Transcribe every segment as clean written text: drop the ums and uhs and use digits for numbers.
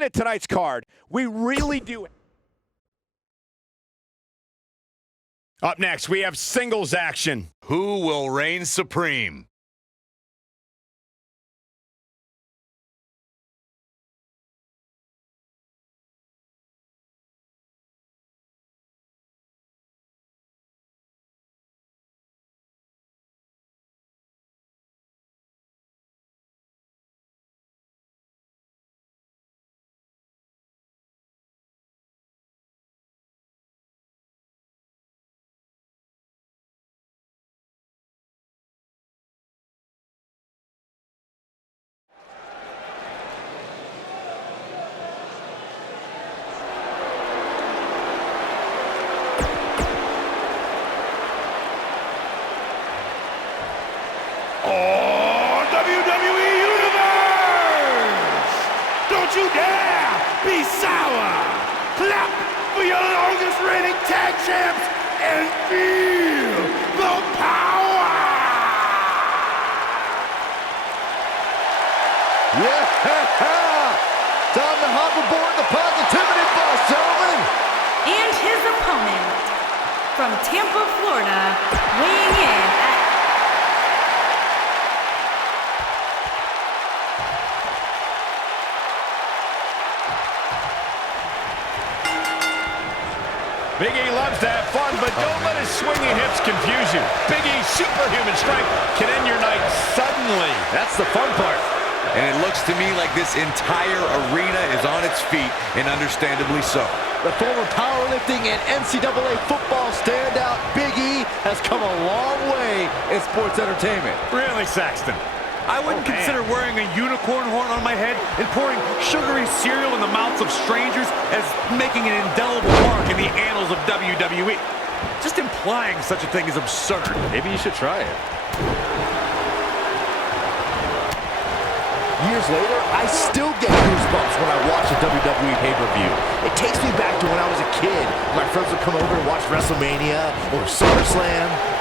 Looking at tonight's card, we really do. Up next, we have singles action. Who will reign supreme? Oh, WWE Universe! Don't you dare be sour! Clap for your longest reigning tag champs and feel the power! Yeah! Time to hop aboard the positivity bus, gentlemen! And his opponent, from Tampa, Florida, weighing in at Big E loves to have fun, but don't let his swinging hips confuse you. Big E's superhuman strength can end your night suddenly. That's the fun part. And it looks to me like this entire arena is on its feet, and understandably so. The former powerlifting and NCAA football standout, Big E, has come a long way in sports entertainment. Really, Saxton? I wouldn't consider wearing a unicorn horn on my head and pouring sugary cereal in the mouths of strangers as making an indelible mark in the annals of WWE. Just implying such a thing is absurd. Maybe you should try it. Years later, I still get goosebumps when I watch a WWE pay-per-view. It takes me back to when I was a kid. My friends would come over to watch WrestleMania or SummerSlam.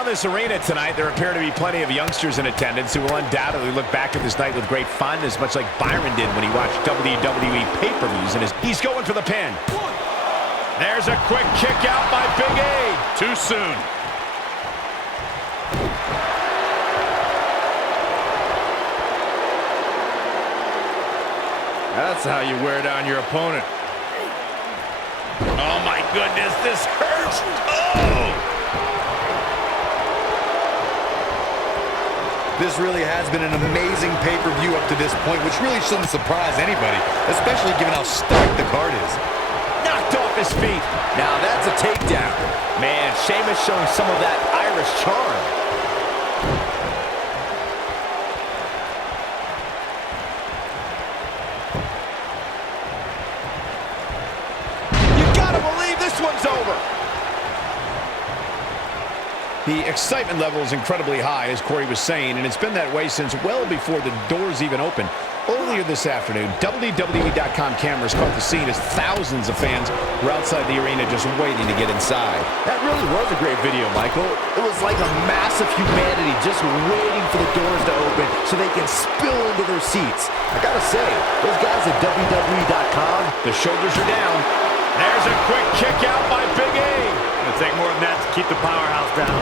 This arena tonight, there appear to be plenty of youngsters in attendance who will undoubtedly look back at this night with great fondness, much like Byron did when he watched WWE pay-per-views. And he's going for the pin. There's a quick kick out by Big E. Too soon. That's how you wear down your opponent. Oh my goodness, this hurts. Oh! This really has been an amazing pay-per-view up to this point, which really shouldn't surprise anybody, especially given how stacked the card is. Knocked off his feet. Now that's a takedown. Man, Sheamus showing some of that Irish charm. You gotta believe this one's over. The excitement level is incredibly high, as Corey was saying, and it's been that way since well before the doors even opened. Earlier this afternoon, WWE.com cameras caught the scene as thousands of fans were outside the arena just waiting to get inside. That really was a great video, Michael. It was like a massive humanity just waiting for the doors to open so they can spill into their seats. I gotta say, those guys at WWE.com, the shoulders are down. There's a quick kick out by Big E. It'll take more than that to keep the powerhouse down.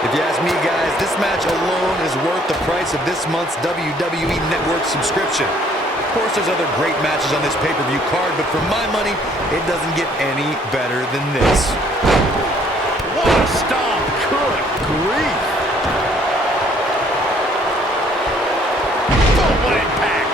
If you ask me, guys, this match alone is worth the price of this month's WWE Network subscription. Of course, there's other great matches on this pay-per-view card, but for my money, it doesn't get any better than this. What a stomp! Good grief! Oh, what impact!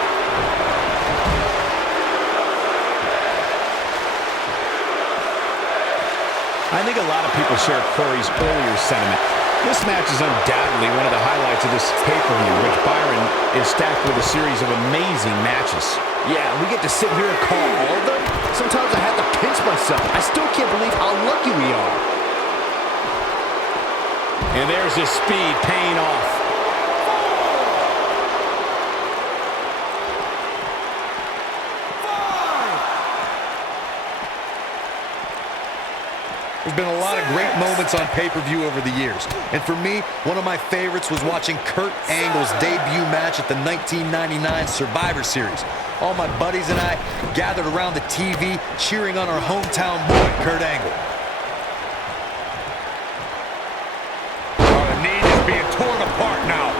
I think a lot of people share Corey's earlier sentiment. This match is undoubtedly one of the highlights of this pay-per-view, which Byron is stacked with a series of amazing matches. yeah, we get to sit here and call all of them. Sometimes I have to pinch myself. I still can't believe how lucky we are. And there's his speed paying off. There's been a lot of great moments on pay-per-view over the years. And for me, one of my favorites was watching Kurt Angle's debut match at the 1999 Survivor Series. All my buddies and I gathered around the TV cheering on our hometown boy, Kurt Angle. Oh, the knee is being torn apart now.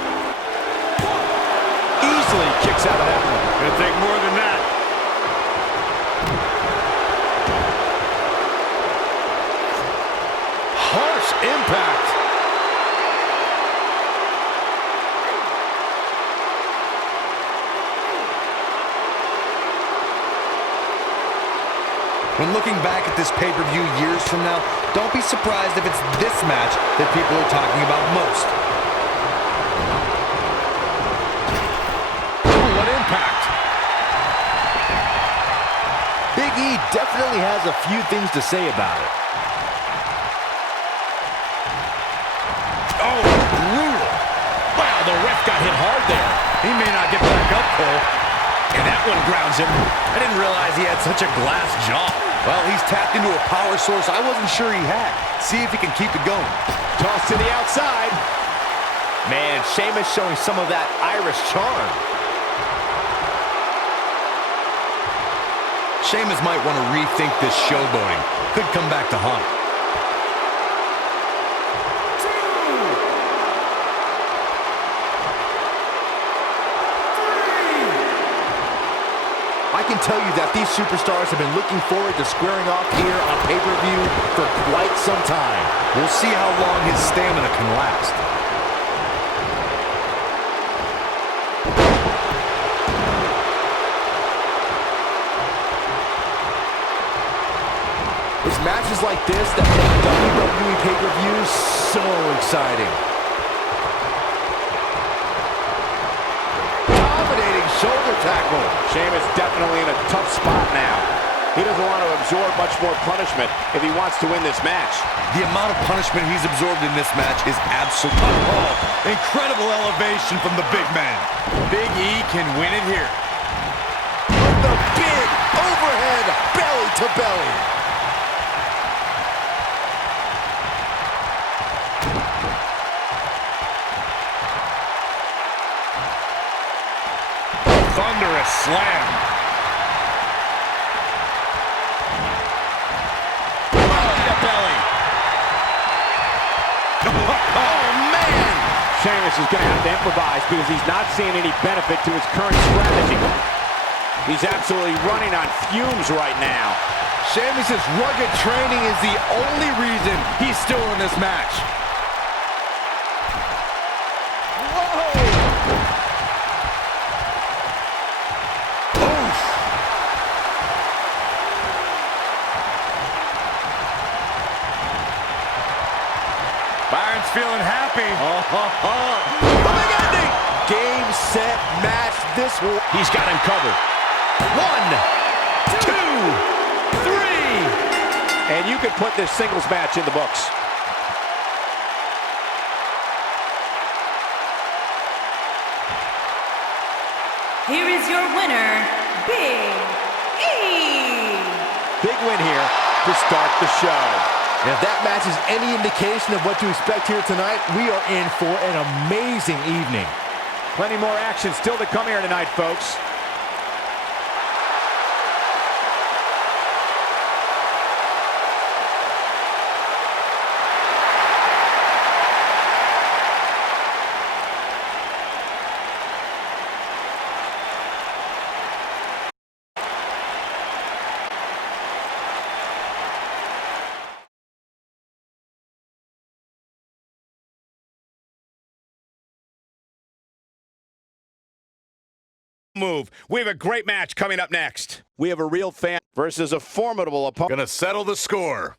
Easily kicks out of that one. Gonna take more than that. Harsh impact. When looking back at this pay-per-view years from now, don't be surprised if it's this match that people are talking about most. Ooh, what impact. Big E definitely has a few things to say about it. Oh, brutal. Wow, the ref got hit hard there. He may not get back up, Cole. And that one grounds him. I didn't realize he had such a glass jaw. Well, he's tapped into a power source I wasn't sure he had. See if he can keep it going. Toss to the outside. Man, Sheamus showing some of that Irish charm. Sheamus might want to rethink this showboating. Could come back to haunt him. I can tell you that these superstars have been looking forward to squaring off here on pay-per-view for quite some time. We'll see how long his stamina can last. It's matches like this that make WWE pay-per-views so exciting. Dominating shoulder tackle. Sheamus definitely in a tough spot now. He doesn't want to absorb much more punishment if he wants to win this match. The amount of punishment he's absorbed in this match is absolutely... Oh, incredible elevation from the big man. Big E can win it here. The big overhead belly to belly. Thunderous slam. Belly to belly. Oh, man! Sheamus is going to have to improvise because he's not seeing any benefit to his current strategy. He's absolutely running on fumes right now. Sheamus' rugged training is the only reason he's still in this match. Byron's feeling happy. Big ending. Game, set, match. This will... He's got him covered. 1, 2, 3. And you could put this singles match in the books. Here is your winner, Big E. Big win here to start the show. And if that match is any indication of what to expect here tonight, we are in for an amazing evening. Plenty more action still to come here tonight, folks. Move. We have a great match coming up next. We have a real fan versus a formidable opponent. Gonna settle the score.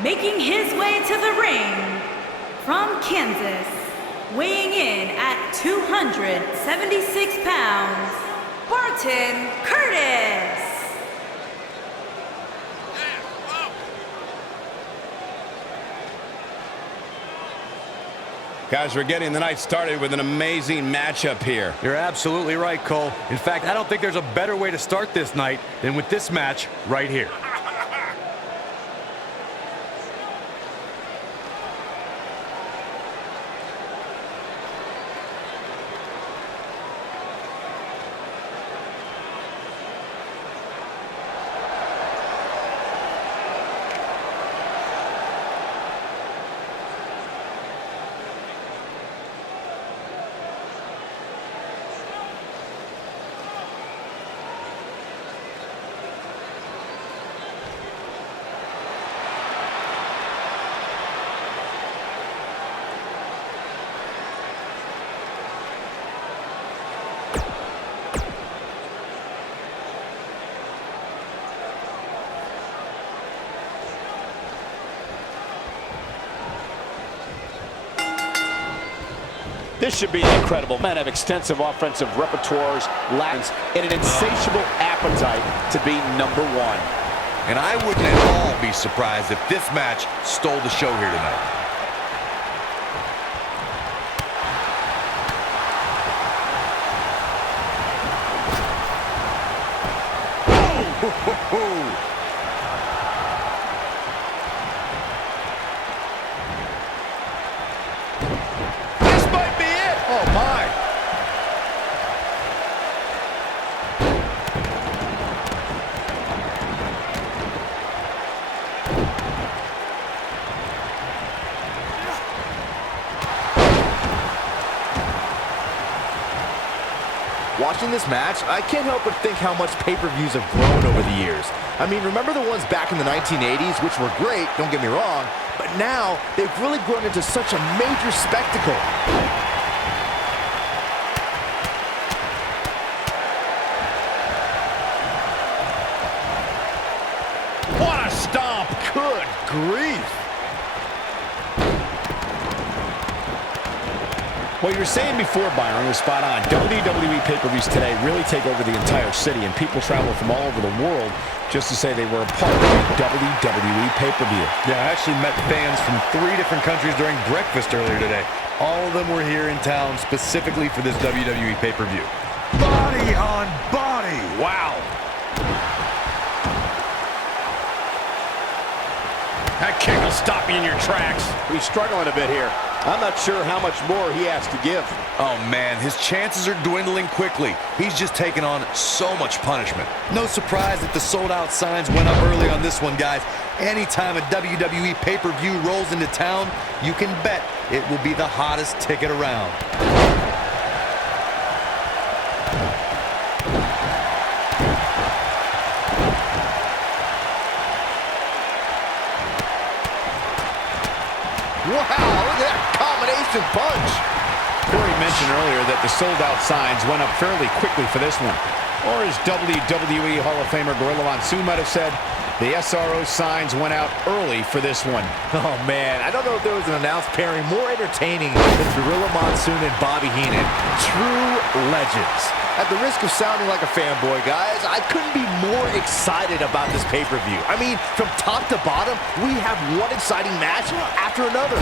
Making his way to the ring from Kansas, weighing in at 276 pounds, Barton Curtis. Guys, we're getting the night started with an amazing matchup here. You're absolutely right, Cole. In fact, I don't think there's a better way to start this night than with this match right here. This should be incredible. Men have extensive offensive repertoires, and an insatiable appetite to be number one. And I wouldn't at all be surprised if this match stole the show here tonight. Oh, my. Watching this match, I can't help but think how much pay-per-views have grown over the years. I mean, remember the ones back in the 1980s, which were great, don't get me wrong, but now they've really grown into such a major spectacle. What a stomp. Good grief. What you were saying before, Byron, was spot on. WWE pay-per-views today really take over the entire city, and people travel from all over the world just to say they were a part of a WWE pay-per-view. Yeah, I actually met fans from 3 different countries during breakfast earlier today. All of them were here in town specifically for this WWE pay-per-view. Body on body. Wow. That kick will stop you in your tracks. He's struggling a bit here. I'm not sure how much more he has to give. Oh, man, his chances are dwindling quickly. He's just taken on so much punishment. No surprise that the sold-out signs went up early on this one, guys. Anytime a WWE pay-per-view rolls into town, you can bet it will be the hottest ticket around. Wow, look at that combination punch. Corey mentioned earlier that the sold-out signs went up fairly quickly for this one. Or as WWE Hall of Famer Gorilla Monsoon might have said, the SRO signs went out early for this one. Oh, man, I don't know if there was an announced pairing more entertaining than Gorilla Monsoon and Bobby Heenan. True legends. At the risk of sounding like a fanboy, guys, I couldn't be more excited about this pay-per-view. I mean, from top to bottom, we have one exciting match after another.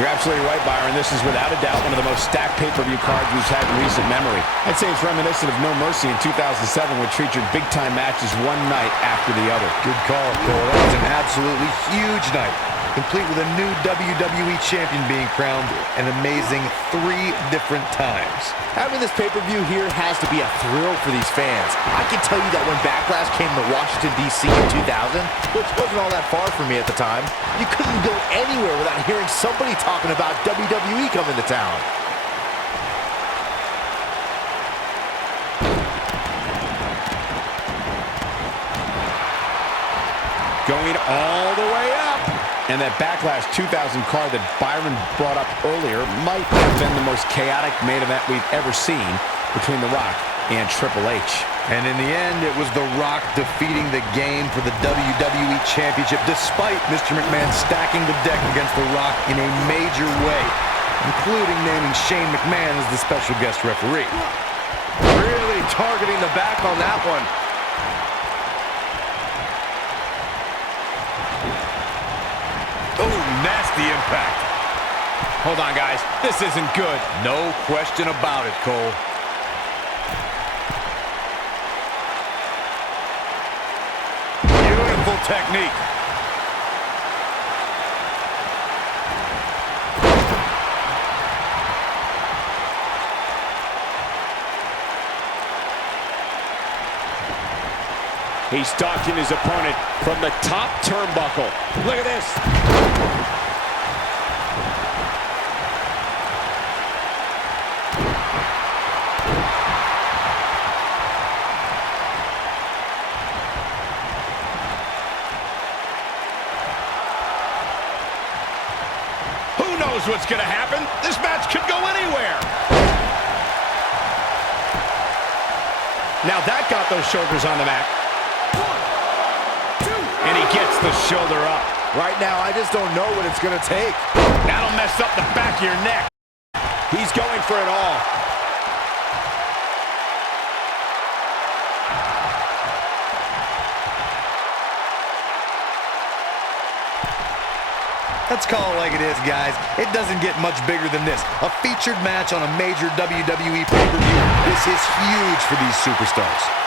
You're absolutely right, Byron. This is without a doubt one of the most stacked pay-per-view cards we've had in recent memory. I'd say it's reminiscent of No Mercy in 2007, which featured big-time matches one night after the other. Good call, Cole. That was an absolutely huge night, complete with a new WWE champion being crowned an amazing 3 different times. Having this pay-per-view here has to be a thrill for these fans. I can tell you that when Backlash came to Washington, D.C. in 2000, which wasn't all that far from me at the time, you couldn't go anywhere without hearing somebody talking about WWE coming to town. Going all the way up. And that Backlash 2000 card that Byron brought up earlier might have been the most chaotic main event we've ever seen between The Rock and Triple H. And in the end, it was The Rock defeating the game for the WWE Championship, despite Mr. McMahon stacking the deck against The Rock in a major way, including naming Shane McMahon as the special guest referee. Really targeting the back on that one. Oh, nasty impact. Hold on, guys. This isn't good. No question about it, Cole. Beautiful technique. He's stalking his opponent from the top turnbuckle. Look at this. Who knows what's going to happen? This match could go anywhere. Now that got those shoulders on the mat. And he gets the shoulder up. Right now, I just don't know what it's going to take. That'll mess up the back of your neck. He's going for it all. Let's call it like it is, guys. It doesn't get much bigger than this. A featured match on a major WWE pay-per-view. This is huge for these superstars.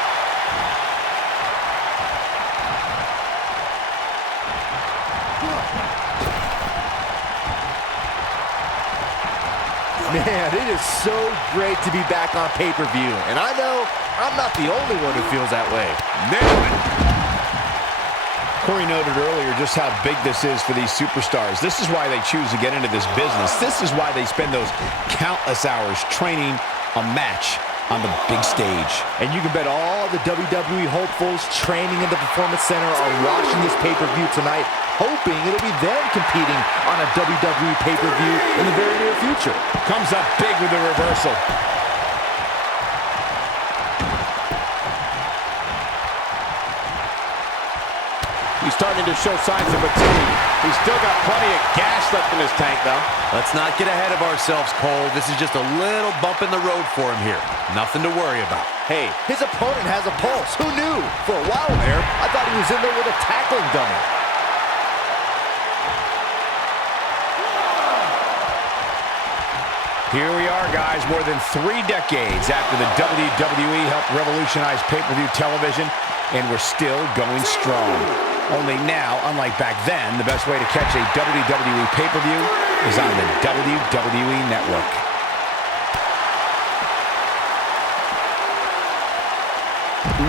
Man, it is so great to be back on pay-per-view. And I know I'm not the only one who feels that way. Nailed it. Corey noted earlier just how big this is for these superstars. This is why they choose to get into this business. This is why they spend those countless hours training a match on the big stage. And you can bet all the WWE hopefuls training in the Performance Center are watching this pay-per-view tonight, hoping it'll be them competing on a WWE pay-per-view in the very near future. Comes up big with the reversal. He's starting to show signs of fatigue. He's still got plenty of gas left in his tank, though. Let's not get ahead of ourselves, Cole. This is just a little bump in the road for him here. Nothing to worry about. Hey, his opponent has a pulse. Who knew? For a while there, I thought he was in there with a tackling dummy. Here we are, guys, more than 3 decades after the WWE helped revolutionize pay-per-view television, and we're still going strong. Only now, unlike back then, the best way to catch a WWE pay-per-view is on the WWE Network.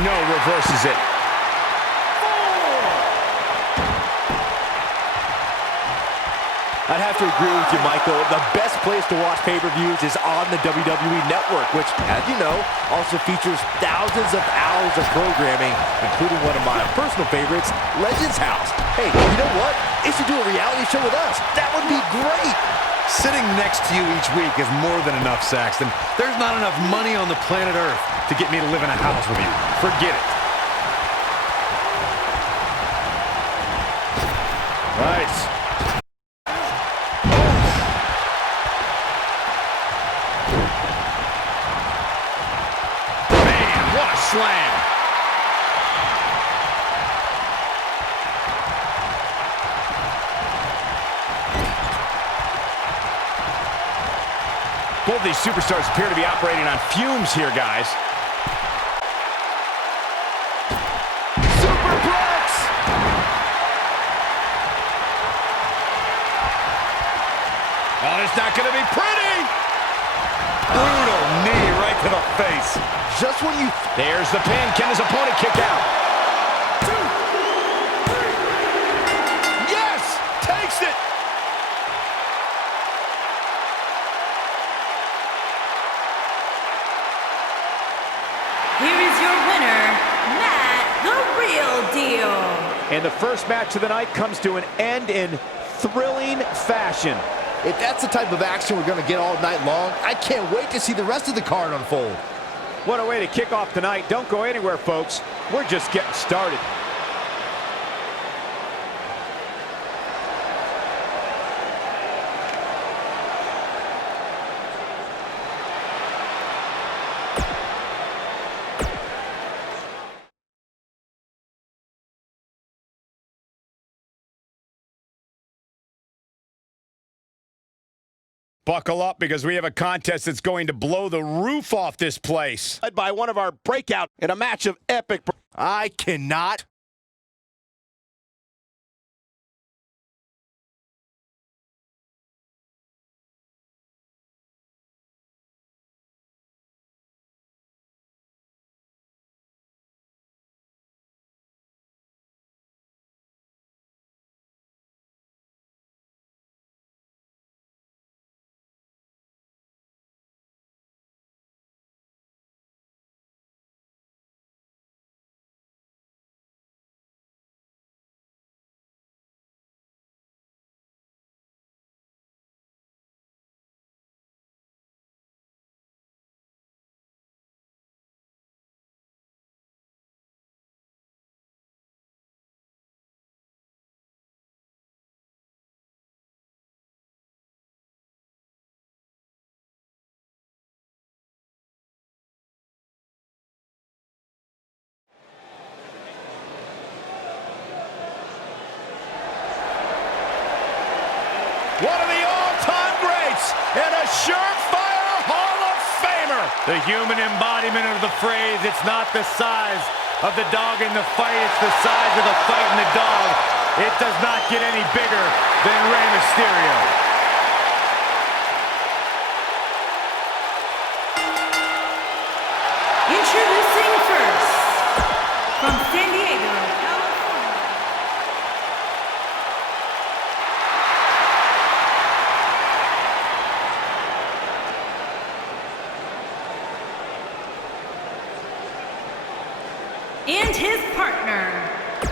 No, reverses it. I'd have to agree with you, Michael. The best place to watch pay-per-views is on the WWE Network, which, as you know, also features thousands of hours of programming, including one of my personal favorites, Legends House. Hey, you know what? They should do a reality show with us. That would be great. Sitting next to you each week is more than enough, Saxton. There's not enough money on the planet Earth to get me to live in a house with you. Forget it. Nice. Slam. Both these superstars appear to be operating on fumes here, guys. Superplex! Oh, it's not going to be pretty. Brutal knee right to the face. Just when you... There's the pin. Can his opponent kick out? 2, 3. Yes! Takes it! Here is your winner, Matt, the Real Deal. And the first match of the night comes to an end in thrilling fashion. If that's the type of action we're going to get all night long, I can't wait to see the rest of the card unfold. What a way to kick off tonight. Don't go anywhere, folks. We're just getting started. Buckle up, because we have a contest that's going to blow the roof off this place. Led by one of our breakout in a match of epic. I cannot. One of the all-time greats and a surefire Hall of Famer. The human embodiment of the phrase, it's not the size of the dog in the fight, it's the size of the fight in the dog. It does not get any bigger than Rey Mysterio. Introducing first, from San Diego, California. And his partner,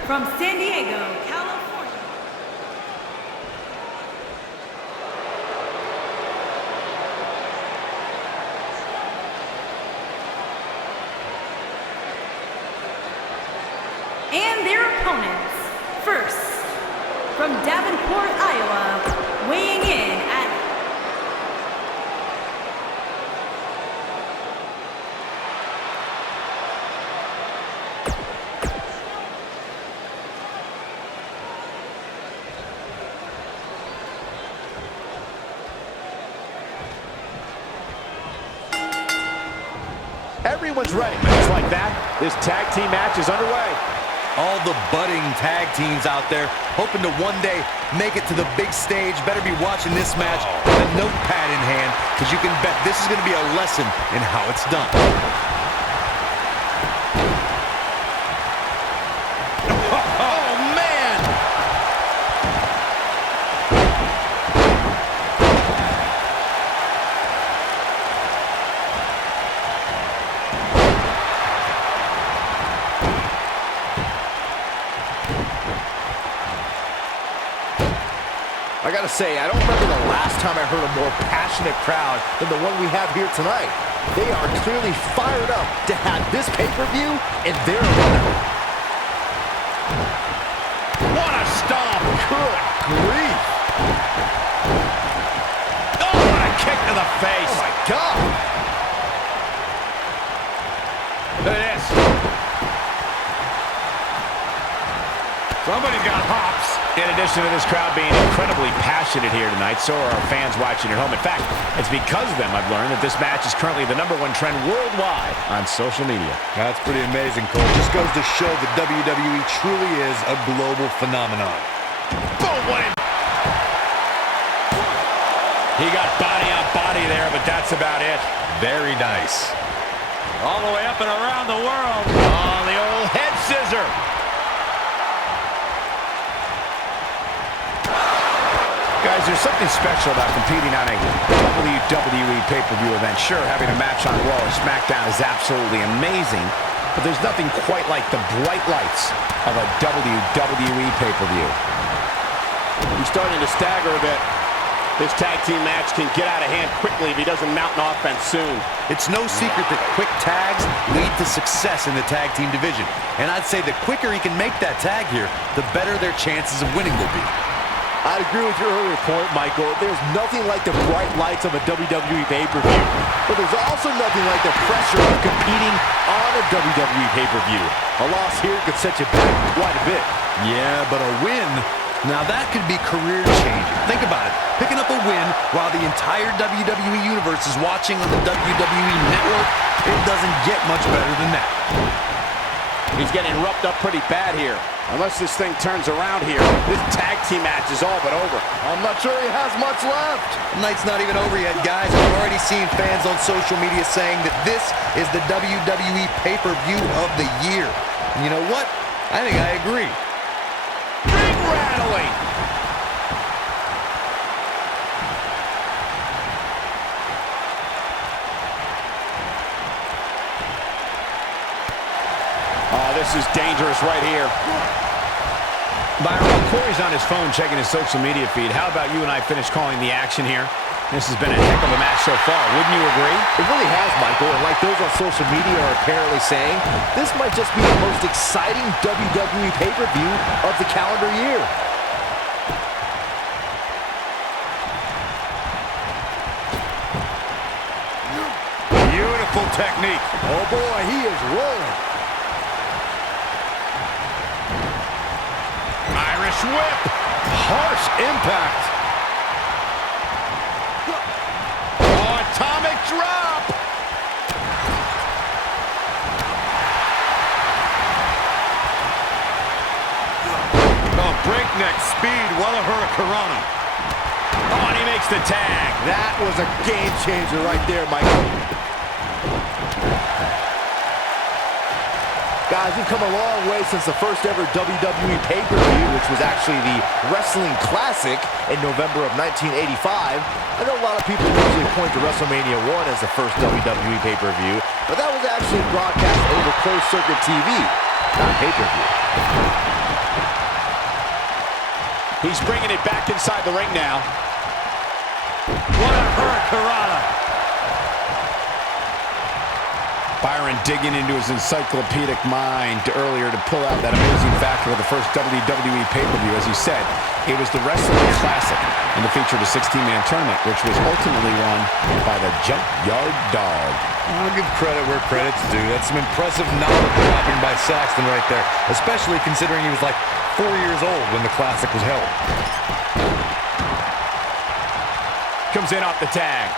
from San Diego, California. And their opponents, first, from Davenport, Iowa, weighing in at Everyone's ready. Just like that, this tag team match is underway. All the budding tag teams out there hoping to one day make it to the big stage better be watching this match with a notepad in hand, because you can bet this is going to be a lesson in how it's done. Oh, man! I gotta say, I don't remember the last time I heard a more passionate crowd than the one we have here tonight. They are clearly fired up to have this pay-per-view in their arena. What a stomp! Good grief. Oh, what a kick to the face! Oh my God. Look at this. Somebody's got hops. In addition to this crowd being incredibly passionate here tonight, so are our fans watching at home. In fact, it's because of them I've learned that this match is currently the #1 trend worldwide on social media. That's pretty amazing, Cole. Just goes to show that WWE truly is a global phenomenon. Boom! What he got body on body there, but that's about it. Very nice. All the way up and around the world. Oh, the old head scissor. Guys, there's something special about competing on a WWE pay-per-view event. Sure, having a match on Raw or SmackDown is absolutely amazing, but there's nothing quite like the bright lights of a WWE pay-per-view. He's starting to stagger a bit. This tag team match can get out of hand quickly if he doesn't mount an offense soon. It's no secret that quick tags lead to success in the tag team division. And I'd say the quicker he can make that tag here, the better their chances of winning will be. I'd agree with your earlier point, Michael. There's nothing like the bright lights of a WWE pay-per-view. But there's also nothing like the pressure of competing on a WWE pay-per-view. A loss here could set you back quite a bit. Yeah, but a win, now that could be career-changing. Think about it. Picking up a win while the entire WWE Universe is watching on the WWE Network, it doesn't get much better than that. He's getting roughed up pretty bad here. Unless this thing turns around here, this tag team match is all but over. I'm not sure he has much left. The night's not even over yet, guys. I've already seen fans on social media saying that this is the WWE pay-per-view of the year. And you know what? I think I agree. Ring rattling! Oh, this is dangerous right here. Byron, while Corey's on his phone checking his social media feed, how about you and I finish calling the action here? This has been a heck of a match so far. Wouldn't you agree? It really has, Michael. And like those on social media are apparently saying, this might just be the most exciting WWE pay-per-view of the calendar year. Beautiful technique. Oh boy, he is rolling. Irish whip. Harsh impact. Oh, atomic drop. Oh, breakneck speed. What a hurricanrana. Oh, and he makes the tag. That was a game changer right there, Michael. Guys, we've come a long way since the first ever WWE pay-per-view, which was actually the Wrestling Classic in November of 1985. I know a lot of people usually point to WrestleMania 1 as the first WWE pay-per-view, but that was actually broadcast over closed-circuit TV, not pay-per-view. He's bringing it back inside the ring now. What a hurricanrana. Byron digging into his encyclopedic mind earlier to pull out that amazing factor of the first WWE pay-per-view. As he said, it was the Wrestling Classic, and it featured a 16-man tournament, which was ultimately won by the Junkyard Dog. I'll give credit where credit's due. That's some impressive knowledge dropping by Saxton right there, especially considering he was like 4 years old when the Classic was held. Comes in off the tag.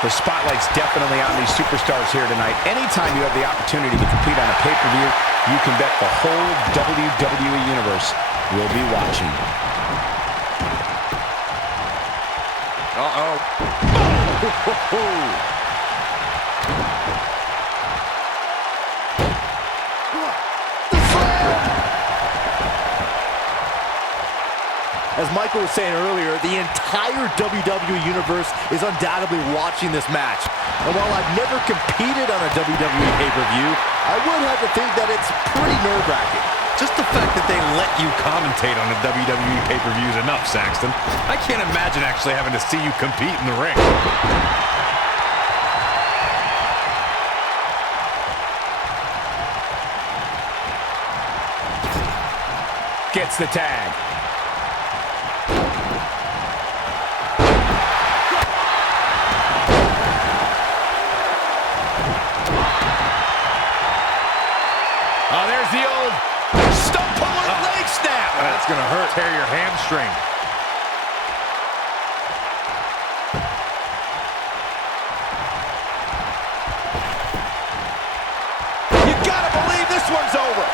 The spotlight's definitely on these superstars here tonight. Anytime you have the opportunity to compete on a pay-per-view, you can bet the whole WWE Universe will be watching. Uh-oh. As Michael was saying earlier, the entire WWE Universe is undoubtedly watching this match. And while I've never competed on a WWE pay-per-view, I would have to think that it's pretty nerve-wracking. Just the fact that they let you commentate on a WWE pay-per-view is enough, Saxton. I can't imagine actually having to see you compete in the ring. Gets the tag. Oh, there's the old stump puller leg snap. That's going to hurt. Tear your hamstring. You gotta believe this one's over.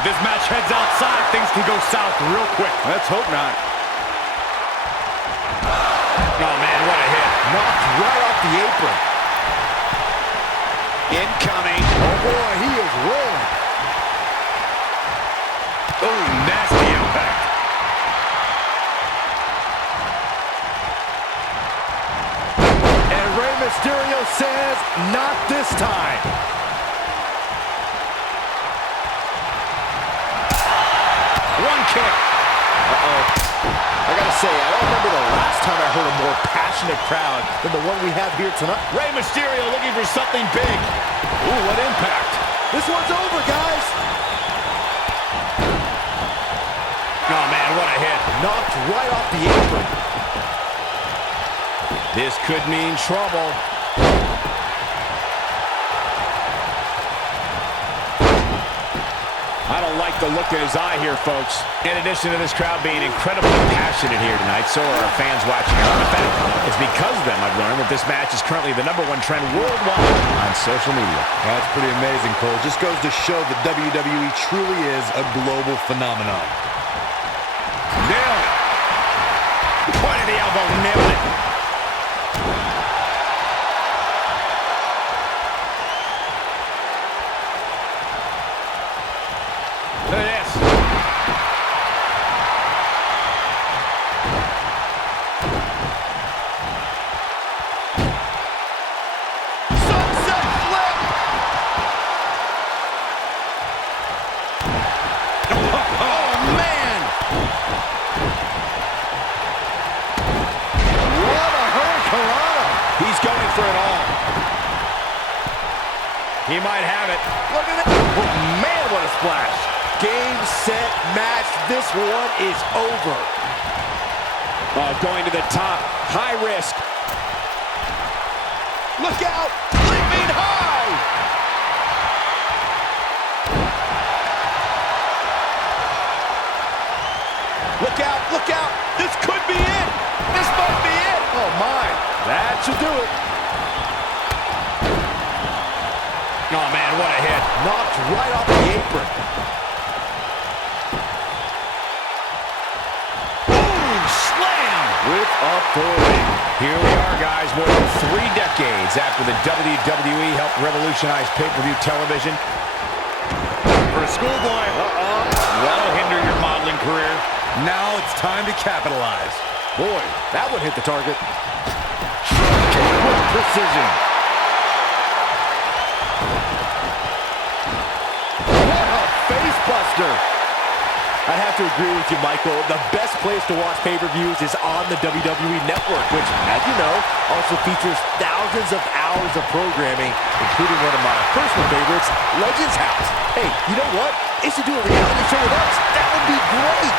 If this match heads outside, things can go south real quick. Let's hope not. Oh, man, what a hit. Knocked right off the apron. Incoming. Oh boy, he is rolling. Oh, nasty impact. And Rey Mysterio says not this time. One kick. I gotta say, I don't remember the last time I heard a more passionate crowd than the one we have here tonight. Rey Mysterio looking for something big. Ooh, what impact. This one's over, guys. Oh, man, what a hit. Knocked right off the apron. This could mean trouble. I don't like the look in his eye here, folks. In addition to this crowd being incredibly passionate here tonight, so are our fans watching at home. In fact, it's because of them I've learned that this match is currently the #1 trend worldwide on social media. That's pretty amazing, Cole. Just goes to show that WWE truly is a global phenomenon. Nailed it. Point of the elbow, nailed it. Look at this. Sunset flip. Oh, man. What a hurricanrana. He's going for it all. He might have it. Look at that. Oh, man, what a splash. Game, set, match. This one is over. Going to the top. High risk. Look out. Leaping high. Look out. Look out. This could be it. This might be it. Oh, my. That should do it. Oh, man, what a hit. Knocked right off the apron. Boom! Slam! With authority. Here we are, guys, more than 3 decades after the WWE helped revolutionize pay-per-view television. For a schoolboy, that'll hinder your modeling career. Now it's time to capitalize. Boy, that one hit the target. With precision. What a face buster. I have to agree with you, Michael. The best place to watch pay-per-views is on the WWE Network, which, as you know, also features thousands of hours of programming, including one of my personal favorites, Legends House. Hey, you know what? They should do a reality show with us. That would be great.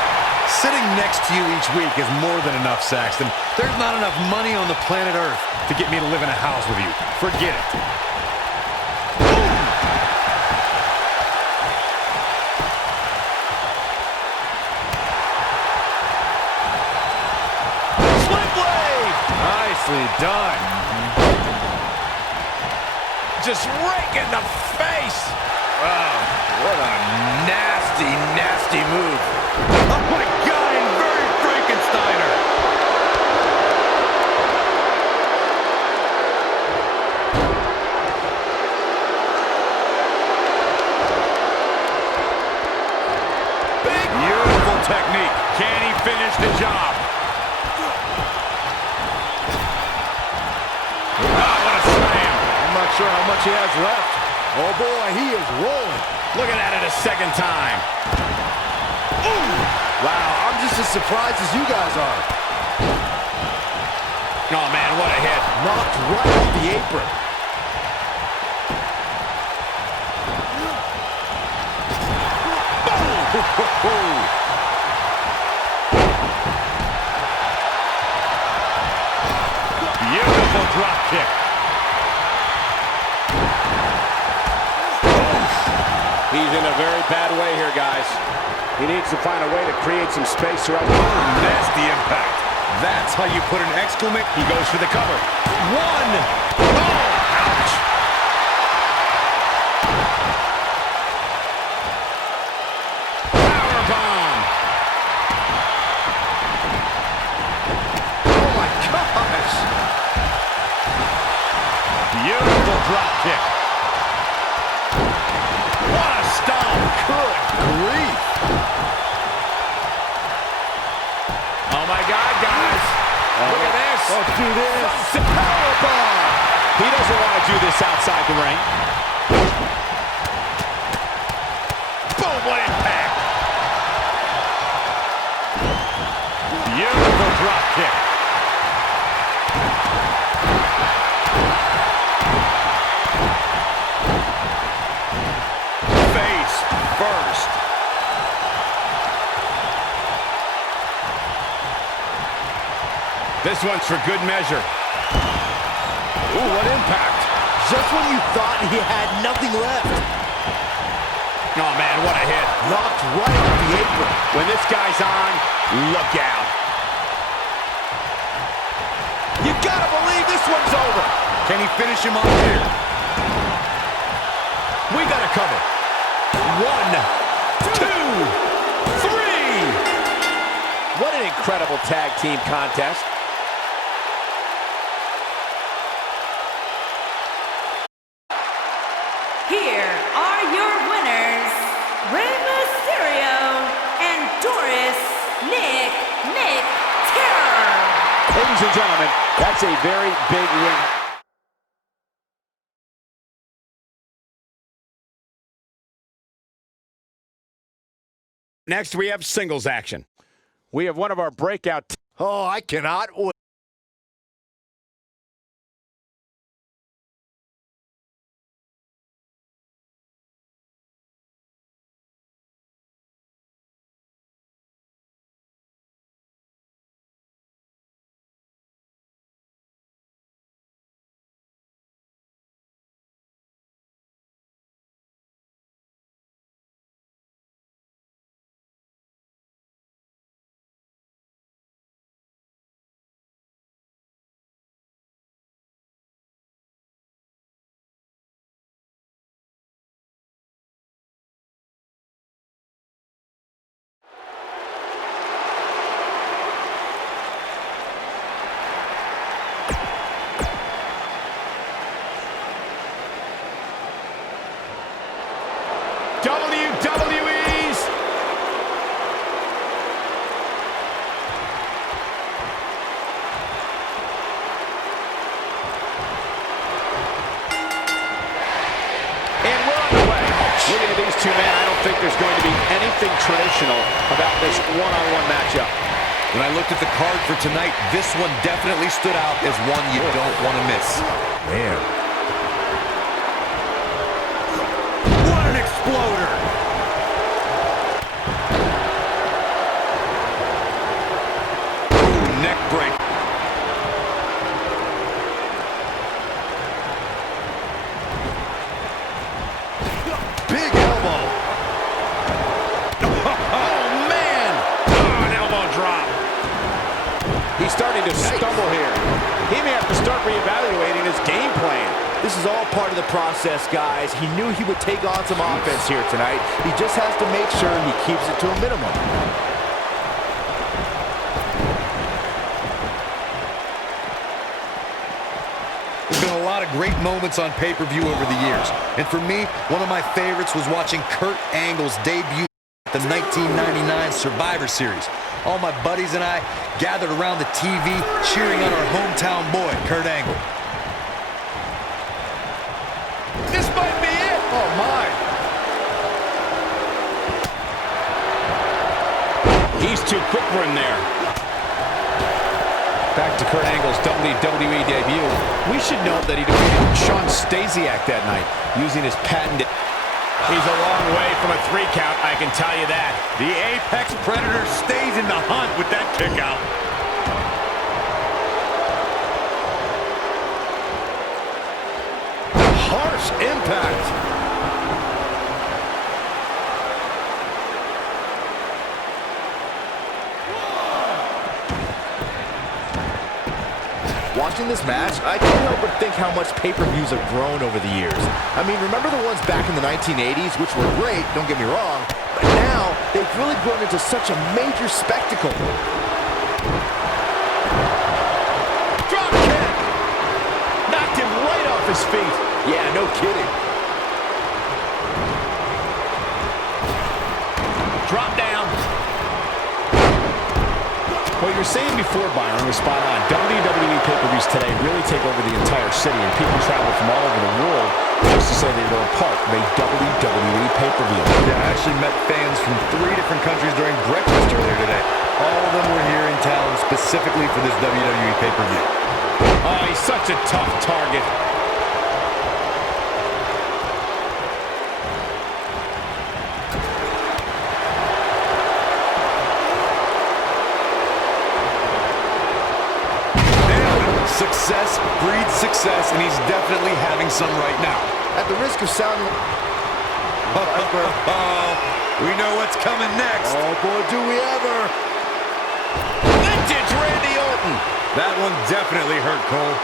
Sitting next to you each week is more than enough, Saxton. There's not enough money on the planet Earth to get me to live in a house with you. Forget it. Nicely done. Just rake in the face. Wow, what a nasty, nasty move. Oh my God, inverted Frankensteiner. Beautiful technique. Can he finish the job? Sure how much he has left. Oh boy, he is rolling. Looking at it a second time. Ooh. Wow, I'm just as surprised as you guys are. Oh man, what a hit. Knocked right off the apron. Boom! Beautiful drop kick. He's in a very bad way here, guys. He needs to find a way to create some space throughout. Nasty impact. That's how you put an exclamation. He goes for the cover. One. Oh, ouch. Powerbomb. Oh my gosh! Beautiful drop kick. What a stomp. Good grief! Oh my God, guys. Look at this. Let's do this. Powerbomb! He doesn't want to do this outside the ring. Boom, what impact. Beautiful drop kick. Face first. This one's for good measure. Ooh, what impact. Just when you thought he had nothing left. Oh, man, what a hit. Knocked right off the apron. When this guy's on, look out. You gotta believe this one's over. Can he finish him off here? We got to cover. 1, 2, 3. What an incredible tag team contest. Here are your winners, Rey Mysterio and Doris Nick Terror. Ladies and gentlemen, that's a very big win. Next, we have singles action. We have one of our breakout. Oh, I cannot wait. WWE's And we're on the way. Looking at these two men, I don't think there's going to be anything traditional about this one-on-one matchup. When I looked at the card for tonight, this one definitely stood out as one you don't want to miss. Man. What an exploder. Ooh, neck break. Big elbow. oh man! Oh, an elbow drop. He's starting to stumble here. He may have to start reevaluating his game plan. This is all part of the process, guys. He knew he would take on some offense here tonight. He just has to make sure he keeps it to a minimum. There's been a lot of great moments on pay-per-view over the years. And for me, one of my favorites was watching Kurt Angle's debut at the 1999 Survivor Series. All my buddies and I gathered around the TV cheering on our hometown boy, Kurt Angle. This might be it. Oh, my. He's too quick for him there. Back to Kurt Angle's WWE debut. We should note that he defeated Sean Stasiak that night using his patented... He's a long way from a 3 count, I can tell you that. The Apex Predator stays in the hunt with that kick out. Harsh impact. Watching this match, I can't help but think how much pay-per-views have grown over the years. I mean, remember the ones back in the 1980s, which were great, don't get me wrong, but now they've really grown into such a major spectacle. Drop kick! Knocked him right off his feet. Yeah, no kidding. Drop down. Well, you're were saying before, Byron, was spot on. WWE pay-per-views today really take over the entire city, and people travel from all over the world just to say they were a part of a WWE pay-per-view. Yeah, I actually met fans from 3 different countries during breakfast earlier today. All of them were here in town specifically for this WWE pay-per-view. Oh, he's such a tough target. Success breeds success, and he's definitely having some right now. At the risk of sounding... We know what's coming next. Oh, boy, do we ever. Vintage Randy Orton. That one definitely hurt, Cole.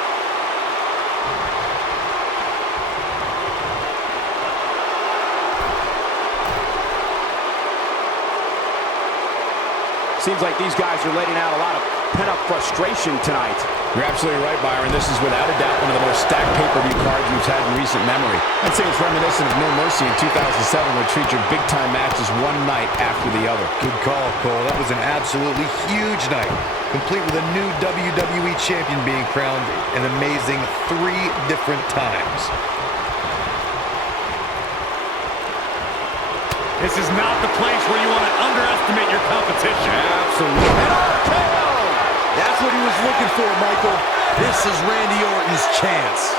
Seems like these guys are letting out a lot of pent-up frustration tonight. You're absolutely right, Byron. This is without a doubt one of the most stacked pay-per-view cards we've had in recent memory. I'd say it's reminiscent of No Mercy in 2007, which featured big-time matches one night after the other. Good call, Cole. That was an absolutely huge night, complete with a new WWE champion being crowned an amazing 3 different times. This is not the place where you want to underestimate your competition. Absolutely. And RKO! That's what he was looking for, Michael. This is Randy Orton's chance.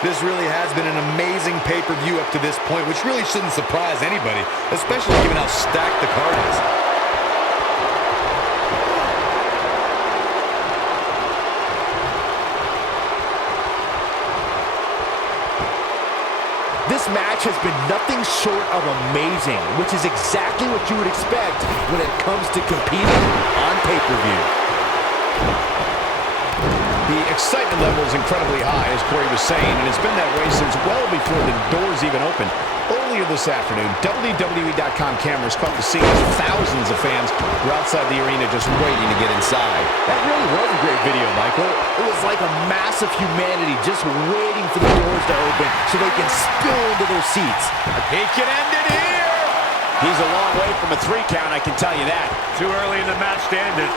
This really has been an amazing pay-per-view up to this point, which really shouldn't surprise anybody, especially given how stacked the card is. This match has been nothing short of amazing, which is exactly what you would expect when it comes to competing on pay-per-view. The excitement level is incredibly high, as Corey was saying, and it's been that way since well before the doors even opened. Earlier this afternoon, WWE.com cameras caught the scene as thousands of fans were outside the arena just waiting to get inside. That really was a great video, Michael. It was like a mass of humanity just waiting for the doors to open so they can spill into their seats. He can end it here! He's a long way from a 3 count, I can tell you that. Too early in the match to end it.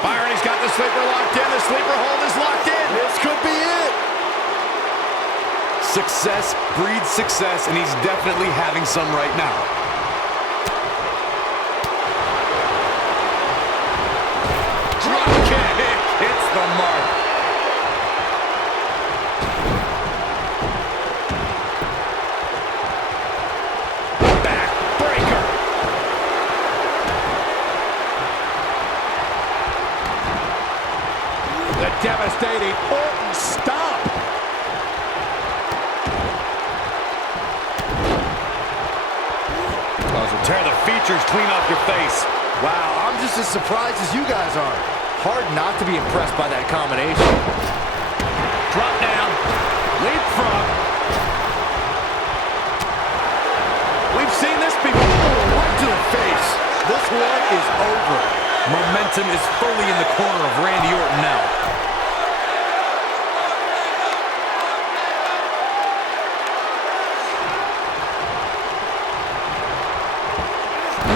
Byron, he's got the sleeper locked in. The sleeper hold is locked in. This could be it. Success breeds success, and he's definitely having some right now. Drop kick hits the mark. Back breaker. The devastating Orton stomp. Tear the features clean off your face. Wow, I'm just as surprised as you guys are. Hard not to be impressed by that combination. Drop down. Leapfrog. We've seen this before. Right to the face. This one is over. Momentum is fully in the corner of Randy Orton now.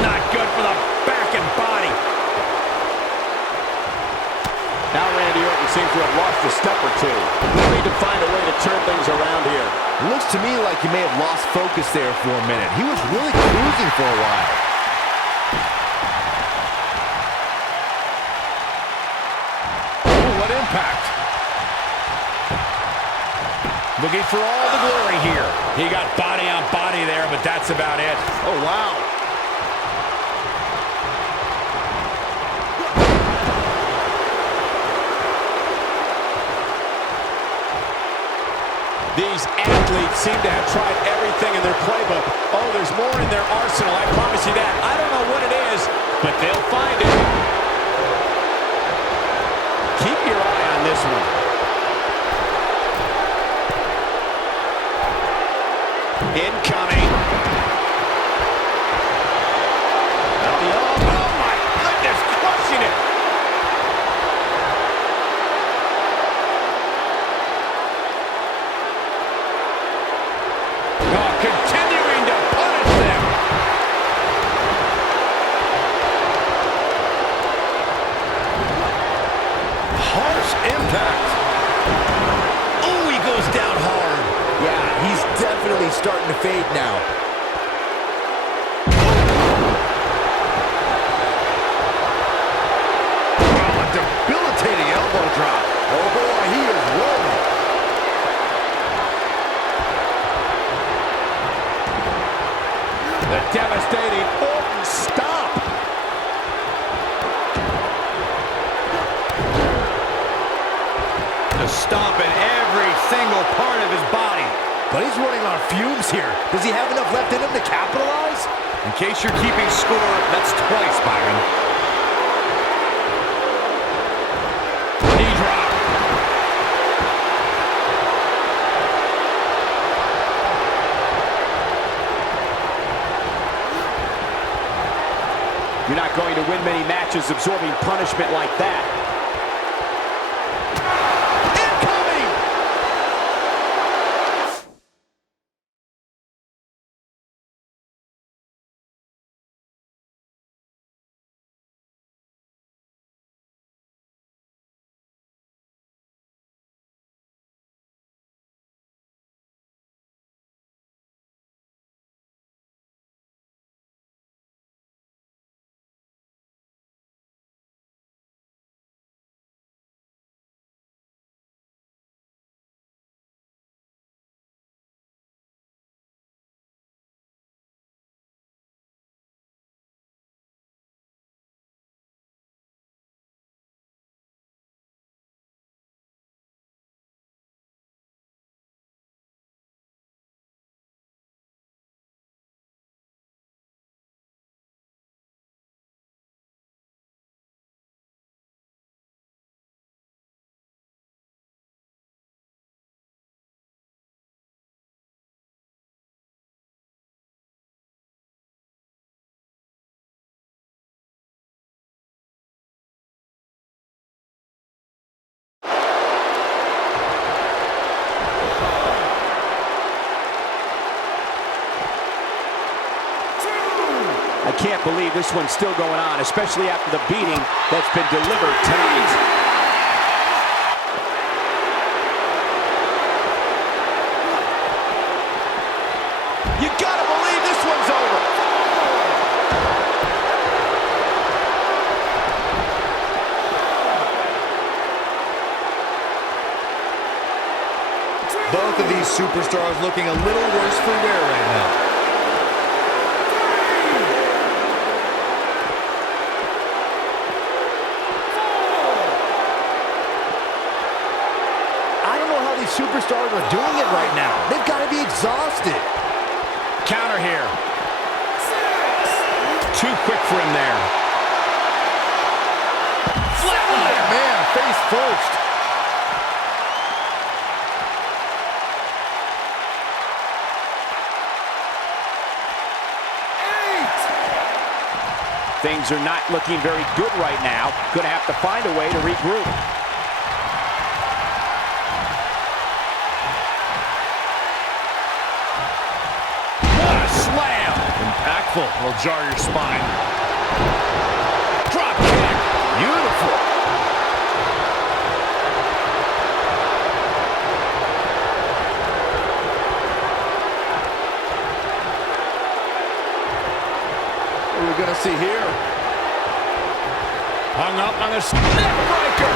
Not good for the back and body. Now Randy Orton seems to have lost a step or two. We need to find a way to turn things around here. Looks to me like he may have lost focus there for a minute. He was really cruising for a while. Oh, what impact. Looking for all the glory here. He got body on body there, but that's about it. Oh, wow. These athletes seem to have tried everything in their playbook. Oh, there's more in their arsenal, I promise you that. I don't know what it is, but they'll find it. Keep your eye on this one. Incoming. Oh, my goodness, crushing it. Impact. Oh, he goes down hard. Yeah, he's definitely starting to fade now. Oh, a debilitating elbow drop. Oh boy, he is rolling. The devastating Orton stomp. The stomp in every single part of his body. But he's running on fumes here. Does he have enough left in him to capitalize? In case you're keeping score, that's twice, Byron. Knee drop. You're not going to win many matches absorbing punishment like that. I can't believe this one's still going on, especially after the beating that's been delivered tonight. You gotta believe this one's over. Both of these superstars looking a little worse for wear right now. Superstars are doing it right now. They've got to be exhausted. Counter here. Too quick for him there. Flatline. Man, face first. Things are not looking very good right now. Gonna have to find a way to regroup. Will jar your spine. Drop kick. Beautiful. What are we going to see here? Hung up on the neck breaker.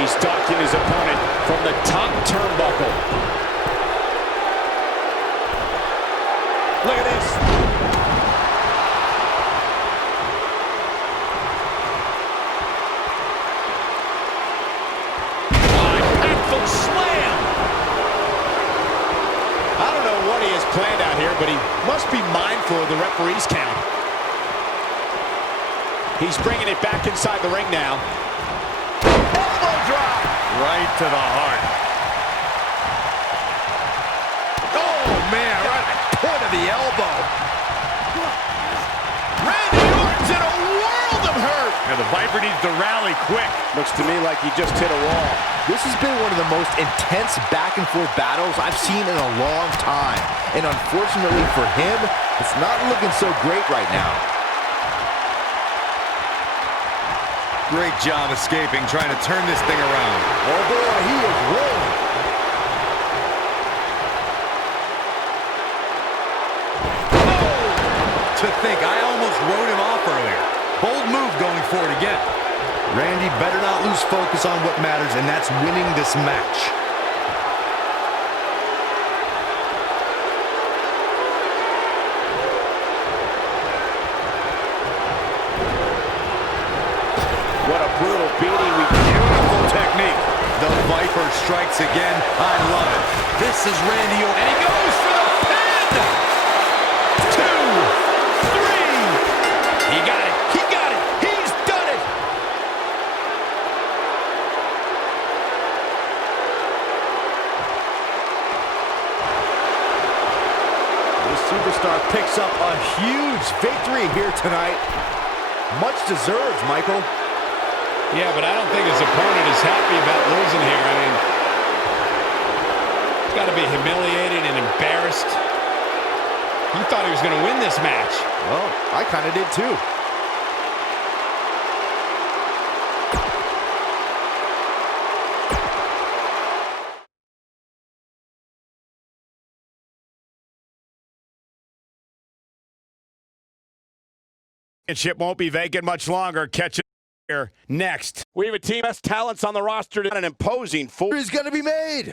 He's stalking his opponent from the top turnbuckle. Look at this. Impactful slam. I don't know what he has planned out here, but he must be mindful of the referee's count. He's bringing it back inside the ring now. Elbow drop. Right to the heart. Oh, man, right at the point of the elbow. Randy Orton's in a world of hurt. Yeah, the Viper needs to rally quick. Looks to me like he just hit a wall. This has been one of the most intense back-and-forth battles I've seen in a long time. And unfortunately for him, it's not looking so great right now. Great job escaping, trying to turn this thing around. Oh boy, he is rolling. To think, I almost wrote him off earlier. Bold move going forward again. Randy better not lose focus on what matters, and that's winning this match. What a brutal beating. Beautiful technique. The Viper strikes again. I love it. This is Randy Orton. And he goes for the pin! 2, 3. He got it. He got it. He's done it. This superstar picks up a huge victory here tonight. Much deserved, Michael. Yeah, but I don't think his opponent is happy about losing here. I mean, he's got to be humiliated and embarrassed. He thought he was going to win this match. Well, I kind of did too. Championship won't be vacant much longer. Catch it here next. We have a team of best talents on the roster and an imposing full. He's going to be made.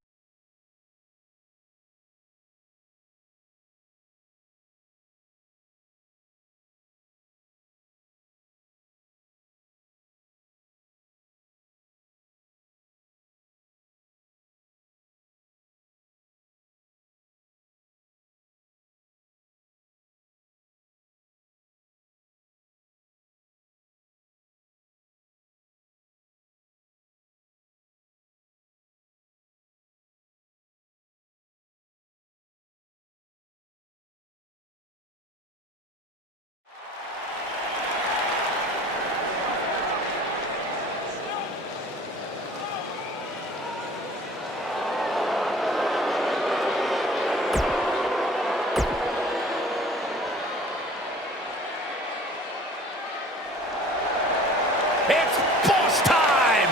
It's boss time!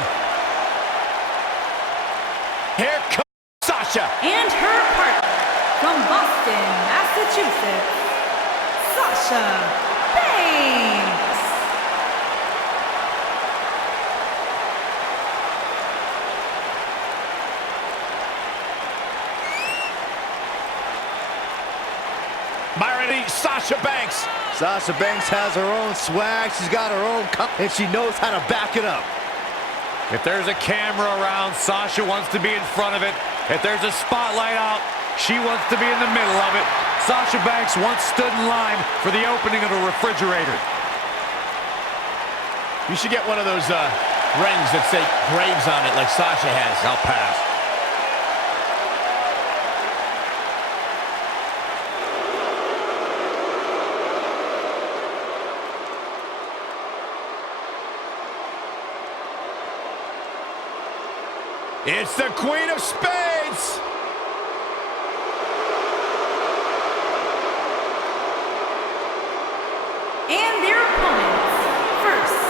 Here comes Sasha. And her partner from Boston, Massachusetts, Sasha Banks. Byron, Sasha Banks. Sasha Banks has her own swag. She's got her own and she knows how to back it up. If there's a camera around, Sasha wants to be in front of it. If there's a spotlight out, she wants to be in the middle of it. Sasha Banks once stood in line for the opening of a refrigerator. You should get one of those rings that say Graves on it like Sasha has. I'll pass. It's the Queen of Spades! And their opponents, first,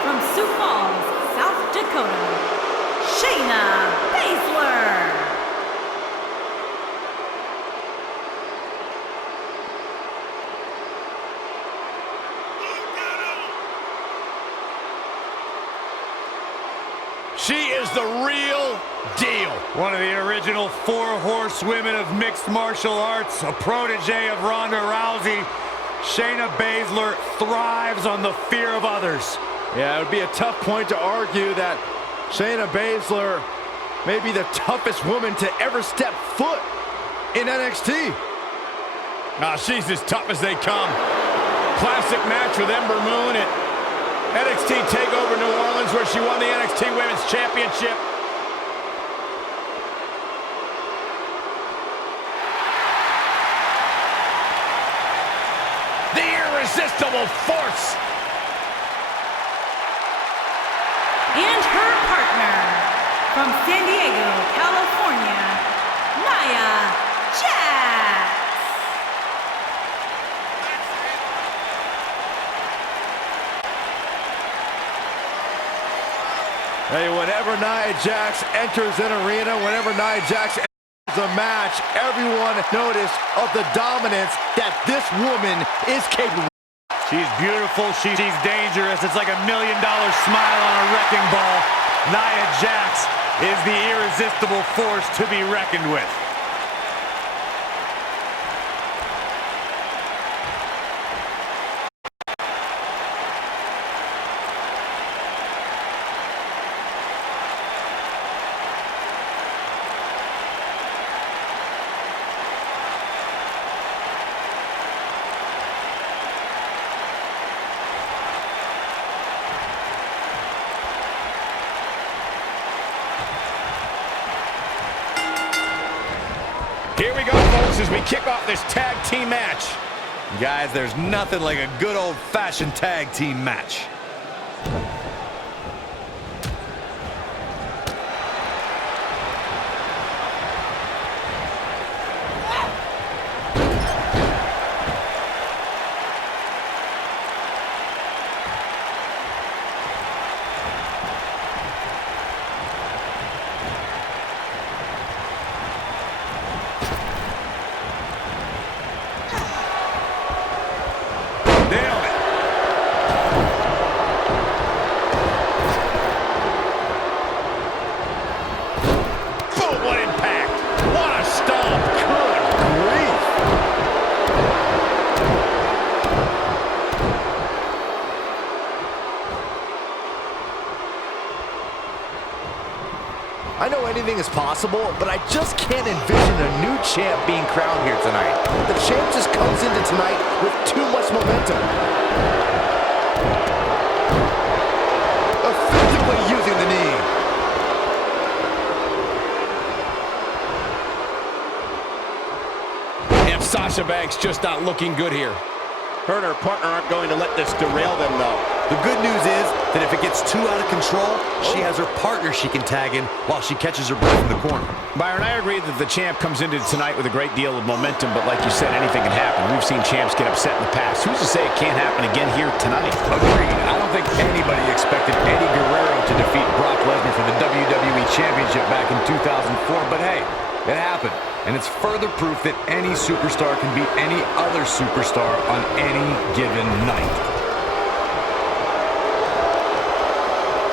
from Sioux Falls, South Dakota, Shayna Baszler. She is the real deal. One of the original 4 horsewomen of mixed martial arts, a protege of Ronda Rousey, Shayna Baszler thrives on the fear of others. Yeah, it would be a tough point to argue that Shayna Baszler may be the toughest woman to ever step foot in NXT. She's as tough as they come. Classic match with Ember Moon at NXT TakeOver New Orleans, where she won the NXT Women's Championship. The irresistible force. And her partner, from San Diego, California, Nia Jax. Hey, whenever Nia Jax enters an arena, whenever Nia Jax enters a match, everyone notice of the dominance that this woman is capable. She's beautiful, she's dangerous. It's like $1 million smile on a wrecking ball. Nia Jax is the irresistible force to be reckoned with. Here we go, folks, as we kick off this tag team match. Guys, there's nothing like a good old-fashioned tag team match. I know anything is possible, but I just can't envision a new champ being crowned here tonight. The champ just comes into tonight with too much momentum. Effectively using the knee. And Sasha Banks just not looking good here. Her and her partner aren't going to let this derail them, though. The good news is that if it gets too out of control, she has her partner she can tag in while she catches her breath in the corner. Byron, I agree that the champ comes into tonight with a great deal of momentum, but like you said, anything can happen. We've seen champs get upset in the past. Who's to say it can't happen again here tonight? Agreed. I don't think anybody expected Eddie Guerrero to defeat Brock Lesnar for the WWE Championship back in 2004, but hey, it happened. And it's further proof that any superstar can beat any other superstar on any given night.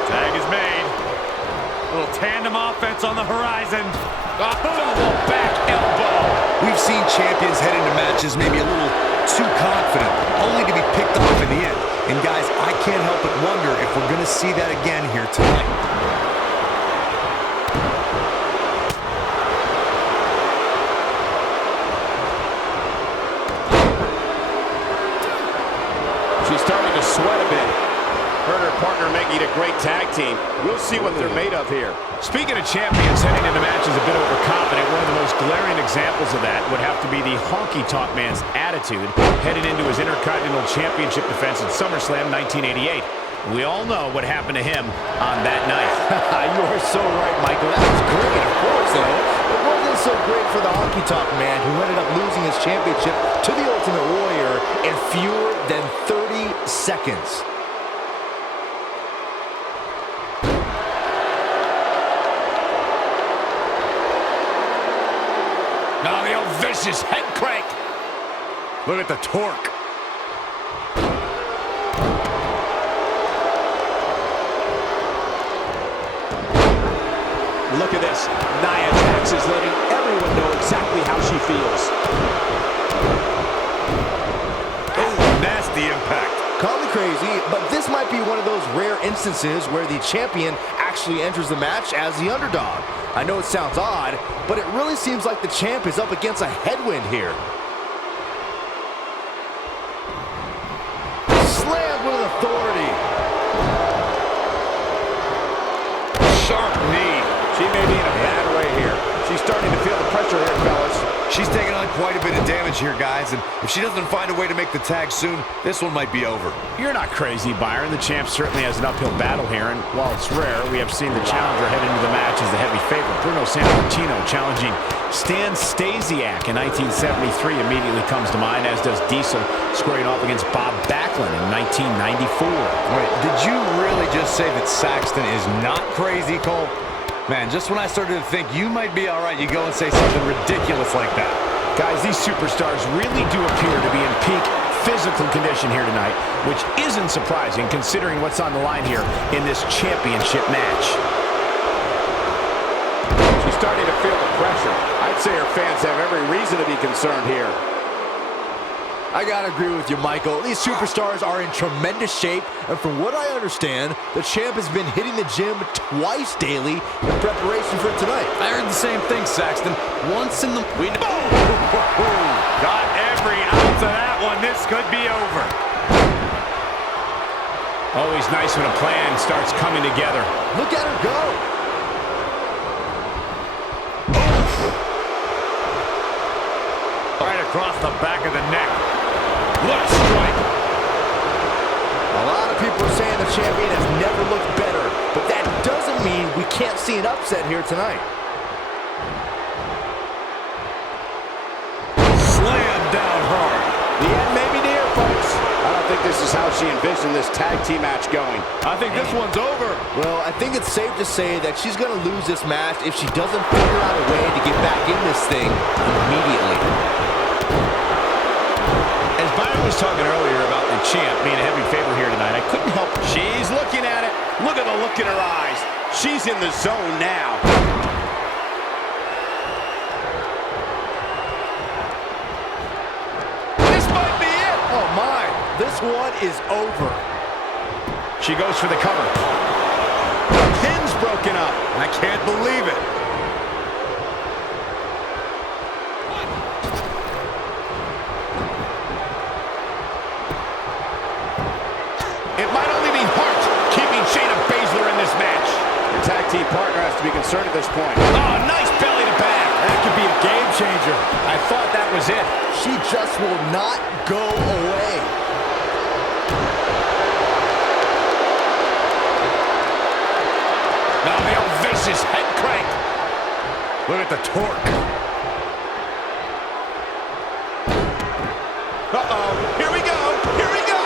Tag is made. A little tandem offense on the horizon. Double back elbow. We've seen champions head into matches maybe a little too confident, only to be picked off in the end. And guys, I can't help but wonder if we're going to see that again here tonight. She's starting to sweat a bit. Her and her partner making a great tag team. We'll see what they're made of here. Speaking of champions heading into matches a bit overconfident, one of the most glaring examples of that would have to be the honky-tonk man's attitude heading into his Intercontinental Championship defense at SummerSlam 1988. We all know what happened to him on that night. You are so right, Michael. That was great, of course, though. It wasn't so great for the honky-tonk man who ended up losing his championship to the Ultimate Warrior in fewer than 30 seconds. Now the old vicious head crank. Look at the torque. Look at this. Nia Jax is letting everyone know exactly how she feels. Oh, nasty impact. Call me crazy, but this might be one of those rare instances where the champion actually enters the match as the underdog. I know it sounds odd, but it really seems like the champ is up against a headwind here. Slammed with authority. Sharp knee. She may be in a bad way here. She's starting to feel the pressure here, fellas. She's taking on quite a bit of damage here, guys, and if she doesn't find a way to make the tag soon, this one might be over. You're not crazy, Byron. The champ certainly has an uphill battle here, and while it's rare, we have seen the challenger head into the match as the heavy favorite. Bruno Sammartino challenging Stan Stasiak in 1973 immediately comes to mind, as does Diesel squaring off against Bob Backlund in 1994. Wait, did you really just say that Saxton is not crazy, Cole? Man, just when I started to think you might be all right, you go and say something ridiculous like that. Guys, these superstars really do appear to be in peak physical condition here tonight, which isn't surprising considering what's on the line here in this championship match. She's starting to feel the pressure. I'd say her fans have every reason to be concerned here. I gotta agree with you, Michael. These superstars are in tremendous shape, and from what I understand, the champ has been hitting the gym twice daily in preparation for tonight. I heard the same thing, Saxton. Once in the... Got every ounce of that one. This could be over. Always nice when a plan starts coming together. Look at her go. Right across the back of the neck. What a strike. A lot of people are saying the champion has never looked better, but that doesn't mean we can't see an upset here tonight. Slam down hard. The end may be near, folks. I don't think this is how she envisioned this tag team match going. I think this one's over. Well, I think it's safe to say that she's going to lose this match if she doesn't figure out a way to get back in this thing immediately. As Byron was talking earlier about the champ being a heavy favorite here tonight, I couldn't help it. She's looking at it. Look at the look in her eyes. She's in the zone now. This might be it. Oh, my. This one is over. She goes for the cover. The pin's broken up. I can't believe it. It might only be Hart keeping Shayna Baszler in this match. Your tag team partner has to be concerned at this point. Oh, nice belly to back. That could be a game changer. I thought that was it. She just will not go away. Now the old vicious head crank. Look at the torque. Uh-oh. Here we go. Here we go.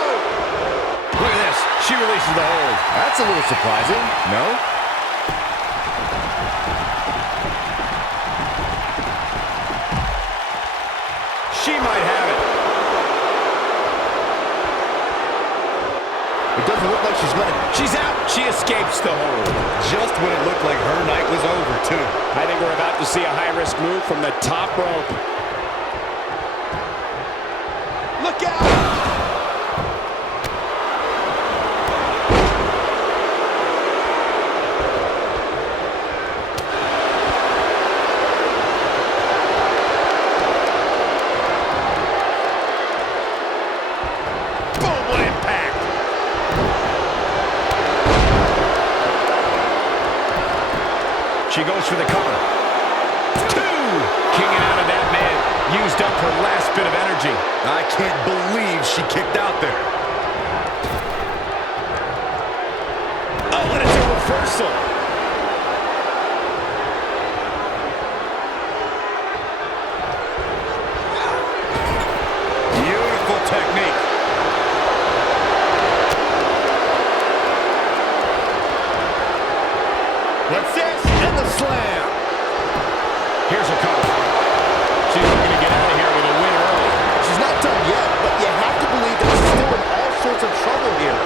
Look at this. She releases the hold. That's a little surprising, no? She might have it. It doesn't look like she's going to... She's out. She escapes the hold. Just when it looked like her night was over, too. I think we're about to see a high-risk move from the top rope. Look out. Boom, what impact. She goes for the cover. Two! Kicking out of that man. Used up her last bit of energy. I can't believe she kicked out there. Oh, and it's a reversal. Beautiful technique. What's this? And the slam. Here's a cover. She's looking to get out of here with a win early. She's not done yet, but you have to believe that she's still in all sorts of trouble here.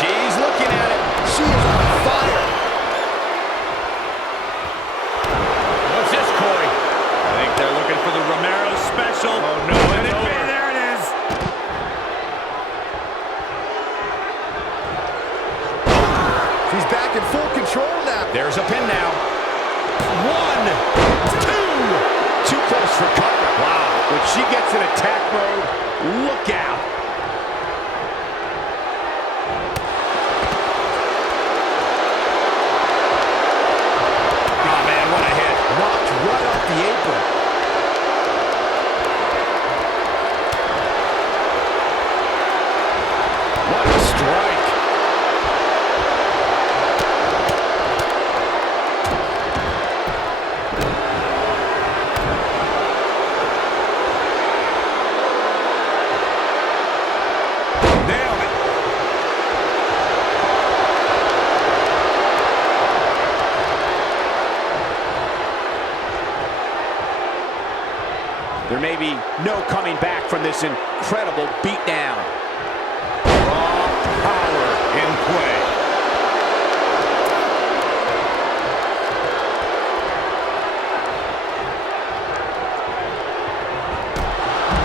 She's looking at it. She is on fire. What's this, Corey? I think they're looking for the Romero special. Oh, no, Let it be. There it is. She's back in full control now. There's a pin now. 1, 2. Too close for cover. Wow. When she gets in attack mode, look out. Oh, man, what a hit. Knocked right off the apron. maybe no coming back from this incredible beatdown. Raw power in play.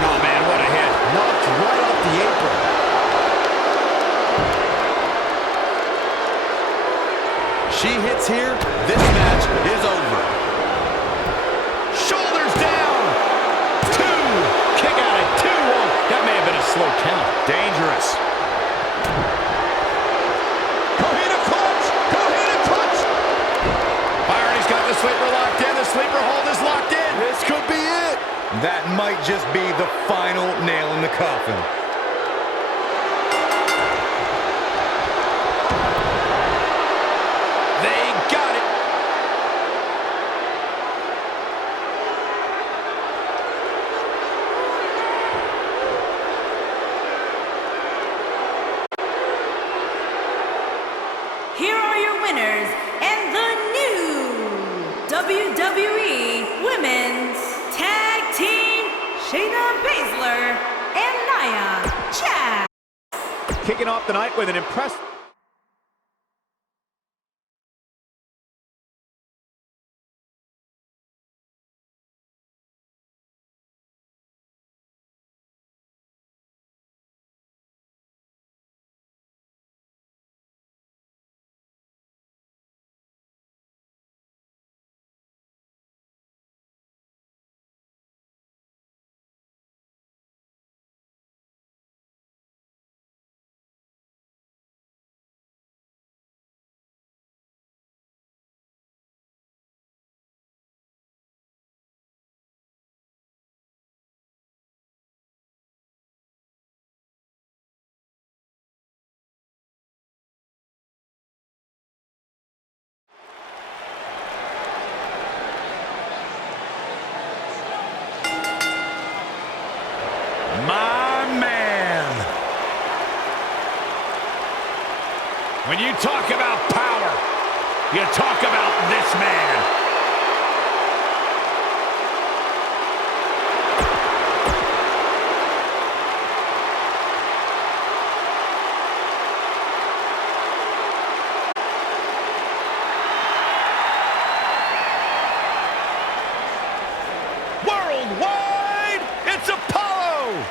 Oh, man, what a hit. Knocked right off the apron. She hits here, this match is over. Shoulders down. 2. Kick out at 2. Oh, that may have been a slow count. Dangerous. Kohina clutch. Kohina clutch. Byron, he's got the sleeper locked in. The sleeper hold is locked in. This could be it. That might just be the final nail in the coffin. They got it. Here are your winners and the new WWE Women's Tag Team, Shayna Baszler and Nia Jax. Kicking off the night with an impressive... My man. When you talk about power, you talk about this man. Worldwide, it's Apollo.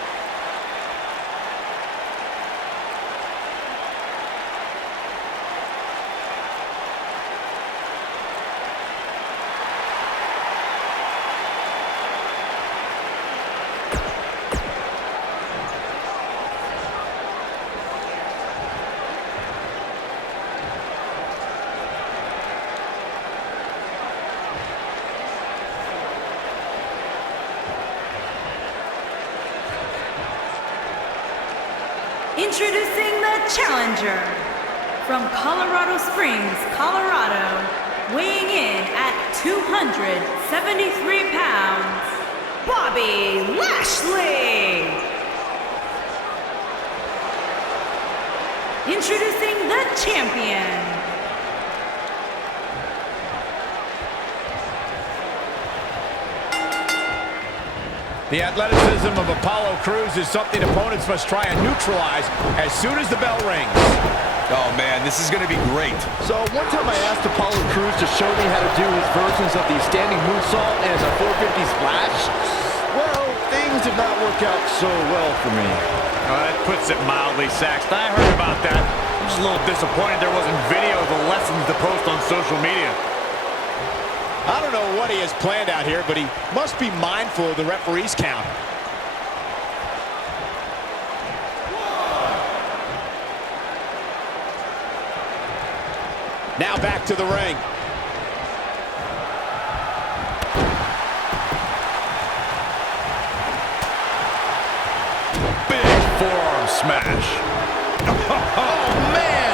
Introducing the challenger from Colorado Springs, Colorado, weighing in at 273 pounds, Bobby Lashley. Introducing the champion, The athleticism of Apollo Crews is something opponents must try and neutralize as soon as the bell rings. Oh man, this is gonna be great. So one time I asked Apollo Crews to show me how to do his versions of the standing moonsault and the 450 splash. Well, things did not work out so well for me. Oh, that puts it mildly, Saxton. I heard about that. I'm just a little disappointed there wasn't video of the lessons to post on social media. I don't know what he has planned out here, but he must be mindful of the referee's count. Now back to the ring. Big forearm smash. Oh, man!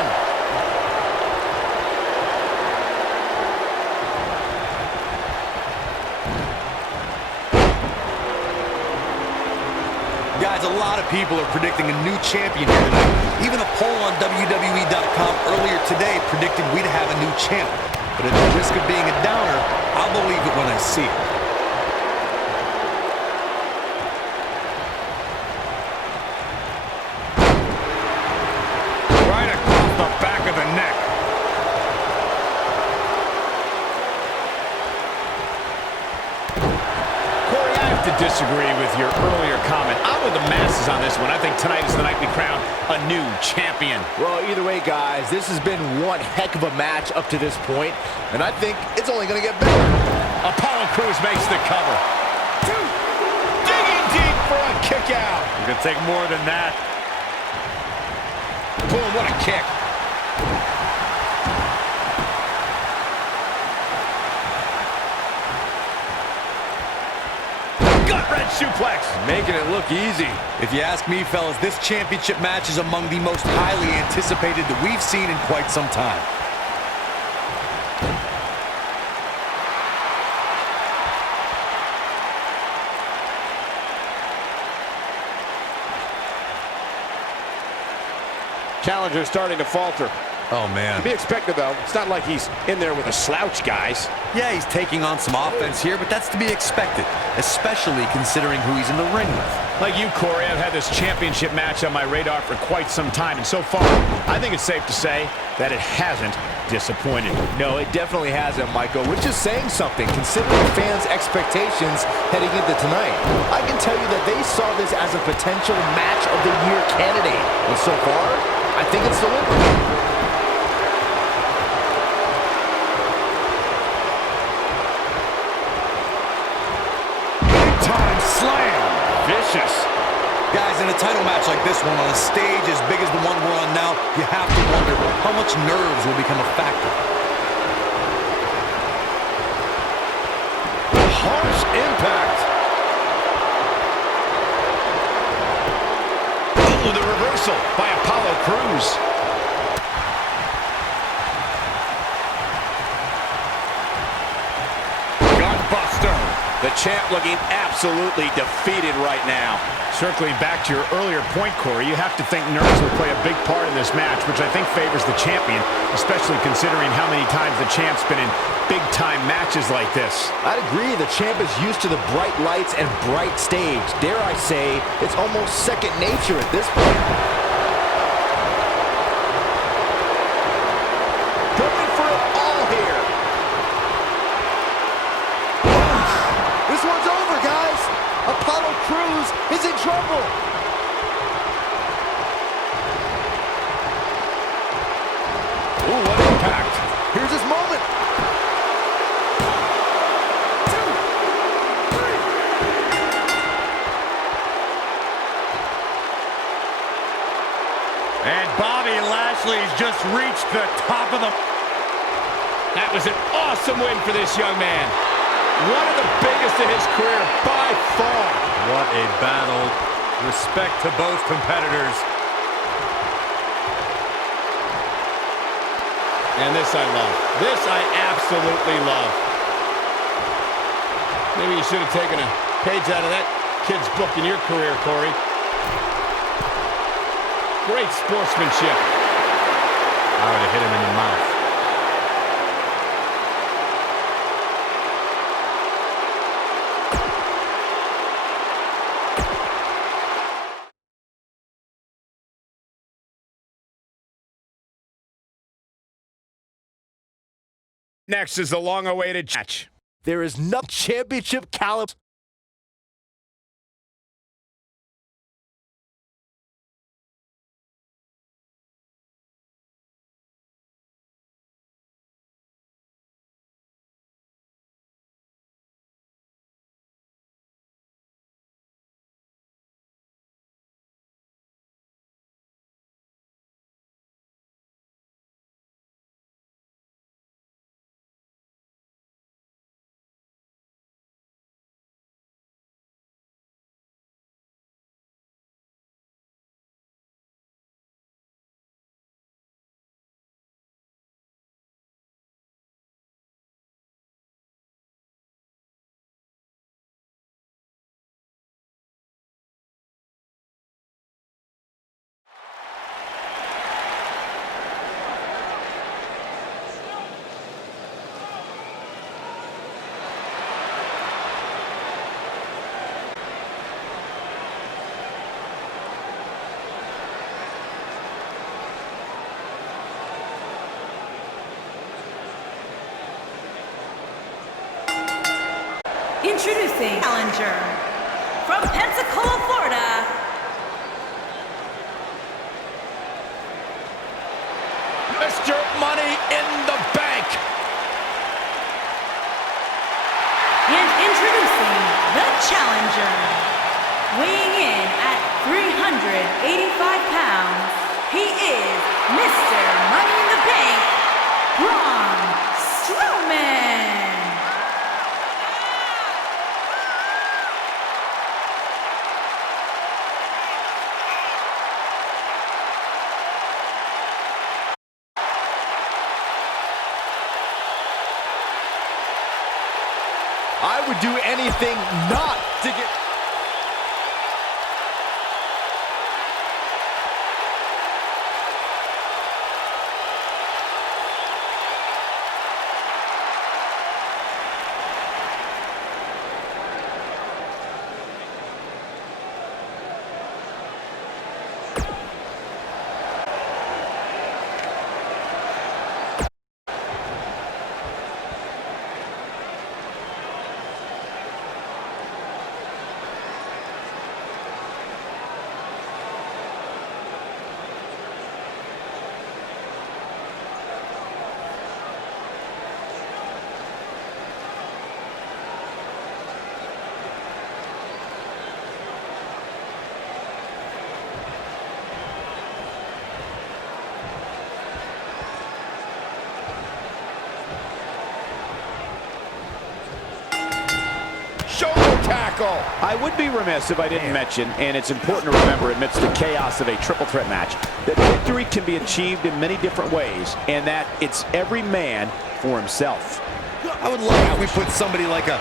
Guys, a lot of people are predicting a new champion here tonight. Even a poll on WWE.com earlier today predicted we'd have a new champ. But at the risk of being a downer, I'll believe it when I see it. Right across the back of the neck. Corey, I have to disagree with your earlier comment. I'm with the masses on this one. I think tonight is the night we crown a new champion. Well, either way, guys, this has been one heck of a match up to this point, and I think it's only going to get better. Apollo Crews makes the cover. Digging deep for a kick out. You can take more than that. Boom, what a kick. Gut-wrench suplex. Making it look easy. If you ask me, fellas, this championship match is among the most highly anticipated that we've seen in quite some time. Challenger starting to falter. Oh, man. To be expected, though. It's not like he's in there with a slouch, guys. Yeah, he's taking on some offense here, but that's to be expected, especially considering who he's in the ring with. Like you, Corey, I've had this championship match on my radar for quite some time, and so far, I think it's safe to say that it hasn't disappointed. No, it definitely hasn't, Michael, which is saying something, considering fans' expectations heading into tonight. I can tell you that they saw this as a potential match of the year candidate, and so far, I think it's delivered. Vicious. Guys, in a title match like this one, on a stage as big as the one we're on now, you have to wonder how much nerves will become a factor. Harsh impact. Oh, the reversal by Apollo Crews. Gutbuster. The champ looking absolutely defeated right now. Circling back to your earlier point, Corey, you have to think nerves will play a big part in this match, which I think favors the champion, especially considering how many times the champ's been in big-time matches like this. I'd agree, the champ is used to the bright lights and bright stage. Dare I say, it's almost second nature at this point. Going for it all here. This one's over, guys. Apollo Crews is in trouble. Ooh, what impact. Here's his moment. 2, 3. And Bobby Lashley's just reached the top of the... That was an awesome win for this young man. One of the biggest in his career by far. What a battle. Respect to both competitors. And this I love. This I absolutely love. Maybe you should have taken a page out of that kid's book in your career, Corey. Great sportsmanship. I would have hit him in the mouth. Next is the long-awaited match. There is no championship caliber. Introducing challenger from Pensacola, Florida, Mr. Money in the Bank. and introducing the challenger, weighing in at 385 pounds, he is Mr. Money in the Bank, Braun Strowman. I would do anything not to get... Shoulder tackle. I would be remiss if I didn't mention, and it's important to remember amidst the chaos of a triple threat match, that victory can be achieved in many different ways, and that it's every man for himself. I would love if we put somebody like a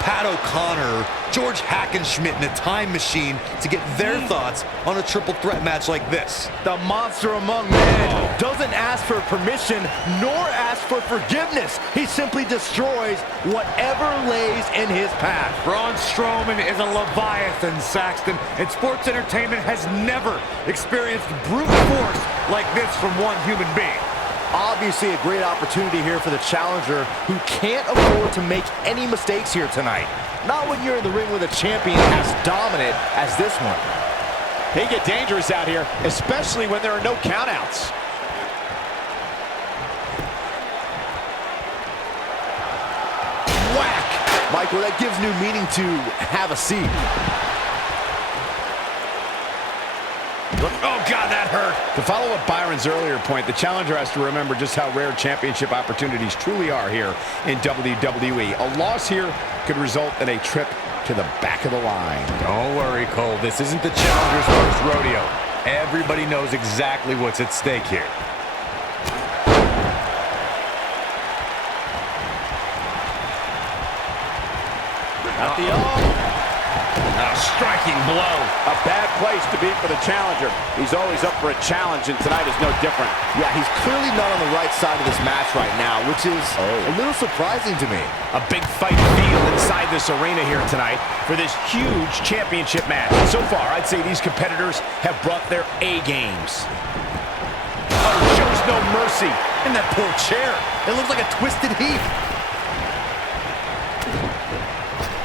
Pat O'Connor, George Hackenschmidt in a time machine to get their thoughts on a triple threat match like this. The monster among men doesn't ask for permission nor ask for forgiveness. He simply destroys whatever lays in his path. Braun Strowman is a Leviathan, Saxton, and sports entertainment has never experienced brute force like this from one human being. Obviously a great opportunity here for the challenger, who can't afford to make any mistakes here tonight. Not when you're in the ring with a champion as dominant as this one. They get dangerous out here, especially when there are no countouts. Whack! Michael, that gives new meaning to have a seat. Oh, God, that hurt. To follow up Byron's earlier point, the challenger has to remember just how rare championship opportunities truly are here in WWE. A loss here could result in a trip to the back of the line. Don't worry, Cole. This isn't the challenger's first rodeo. Everybody knows exactly what's at stake here. At the A striking blow. A bad place to be for the challenger. He's always up for a challenge, and tonight is no different. Yeah, he's clearly not on the right side of this match right now, which is a little surprising to me. A big fight field inside this arena here tonight for this huge championship match. So far, I'd say these competitors have brought their A games. Oh, shows no mercy. And that poor chair. It looks like a twisted heap.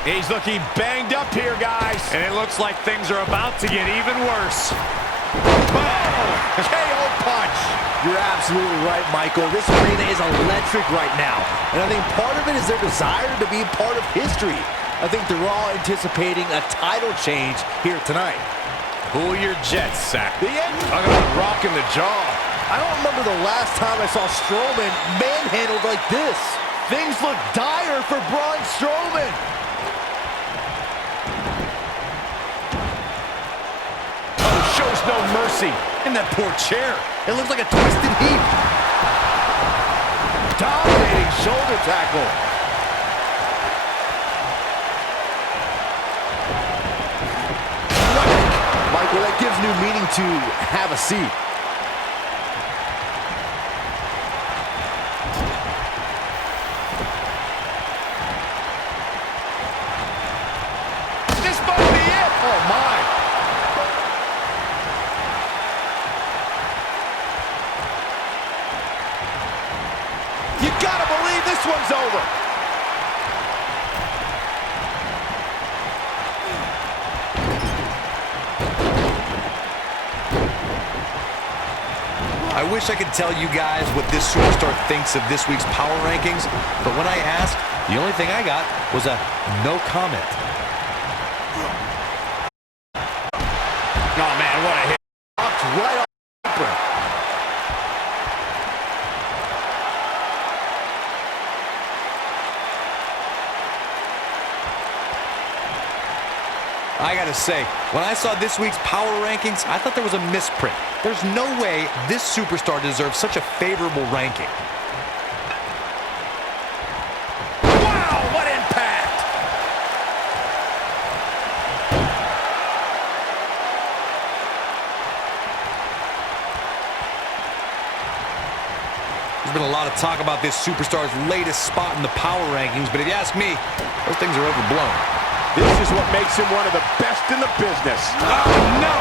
He's looking banged up here, guys. And it looks like things are about to get even worse. Oh, KO punch. You're absolutely right, Michael. This arena is electric right now. And I think part of it is their desire to be part of history. I think they're all anticipating a title change here tonight. Cool your jets, Sack. The end. I'm gonna rock in the jaw. I don't remember the last time I saw Strowman manhandled like this. Things look dire for Braun Strowman. Shows no mercy. And that poor chair. It looks like a twisted heap. Dominating shoulder tackle. Michael, that gives new meaning to have a seat. This might be it. Oh, my. You gotta believe this one's over. I wish I could tell you guys what this superstar thinks of this week's power rankings, but when I asked, the only thing I got was a no comment. Oh, man, what a hit. Knocked right off the apron. I gotta say, when I saw this week's power rankings, I thought there was a misprint. There's no way this superstar deserves such a favorable ranking. Wow, what impact! There's been a lot of talk about this superstar's latest spot in the power rankings, but if you ask me, those things are overblown. This is what makes him one of the best in the business. Oh, no!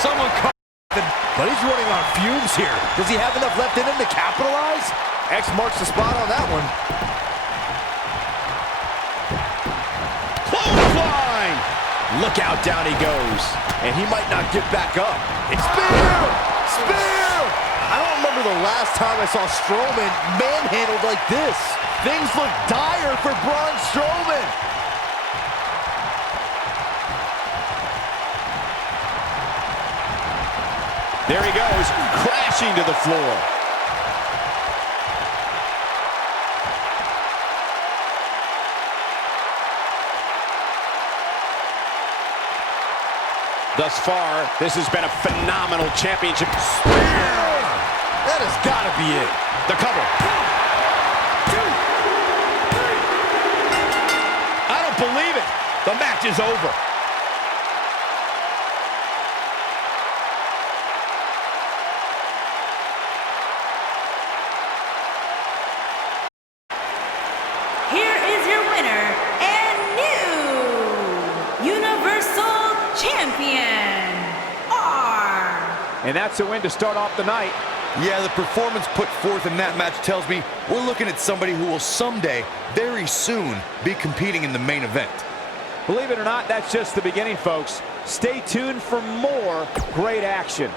Someone caught the... But he's running on fumes here. Does he have enough left in him to capitalize? X marks the spot on that one. Clothesline! Look out, down he goes. And he might not get back up. It's spear! Spear! I don't remember the last time I saw Strowman manhandled like this. Things look dire for Braun Strowman. There he goes, crashing to the floor. Thus far, this has been a phenomenal championship. Spear! That has got to be it. The cover. I don't believe it. The match is over. Here is your winner and new Universal Champion, R. And that's a win to start off the night. Yeah, the performance put forth in that match tells me we're looking at somebody who will someday, very soon, be competing in the main event. Believe it or not, that's just the beginning, folks. Stay tuned for more great action.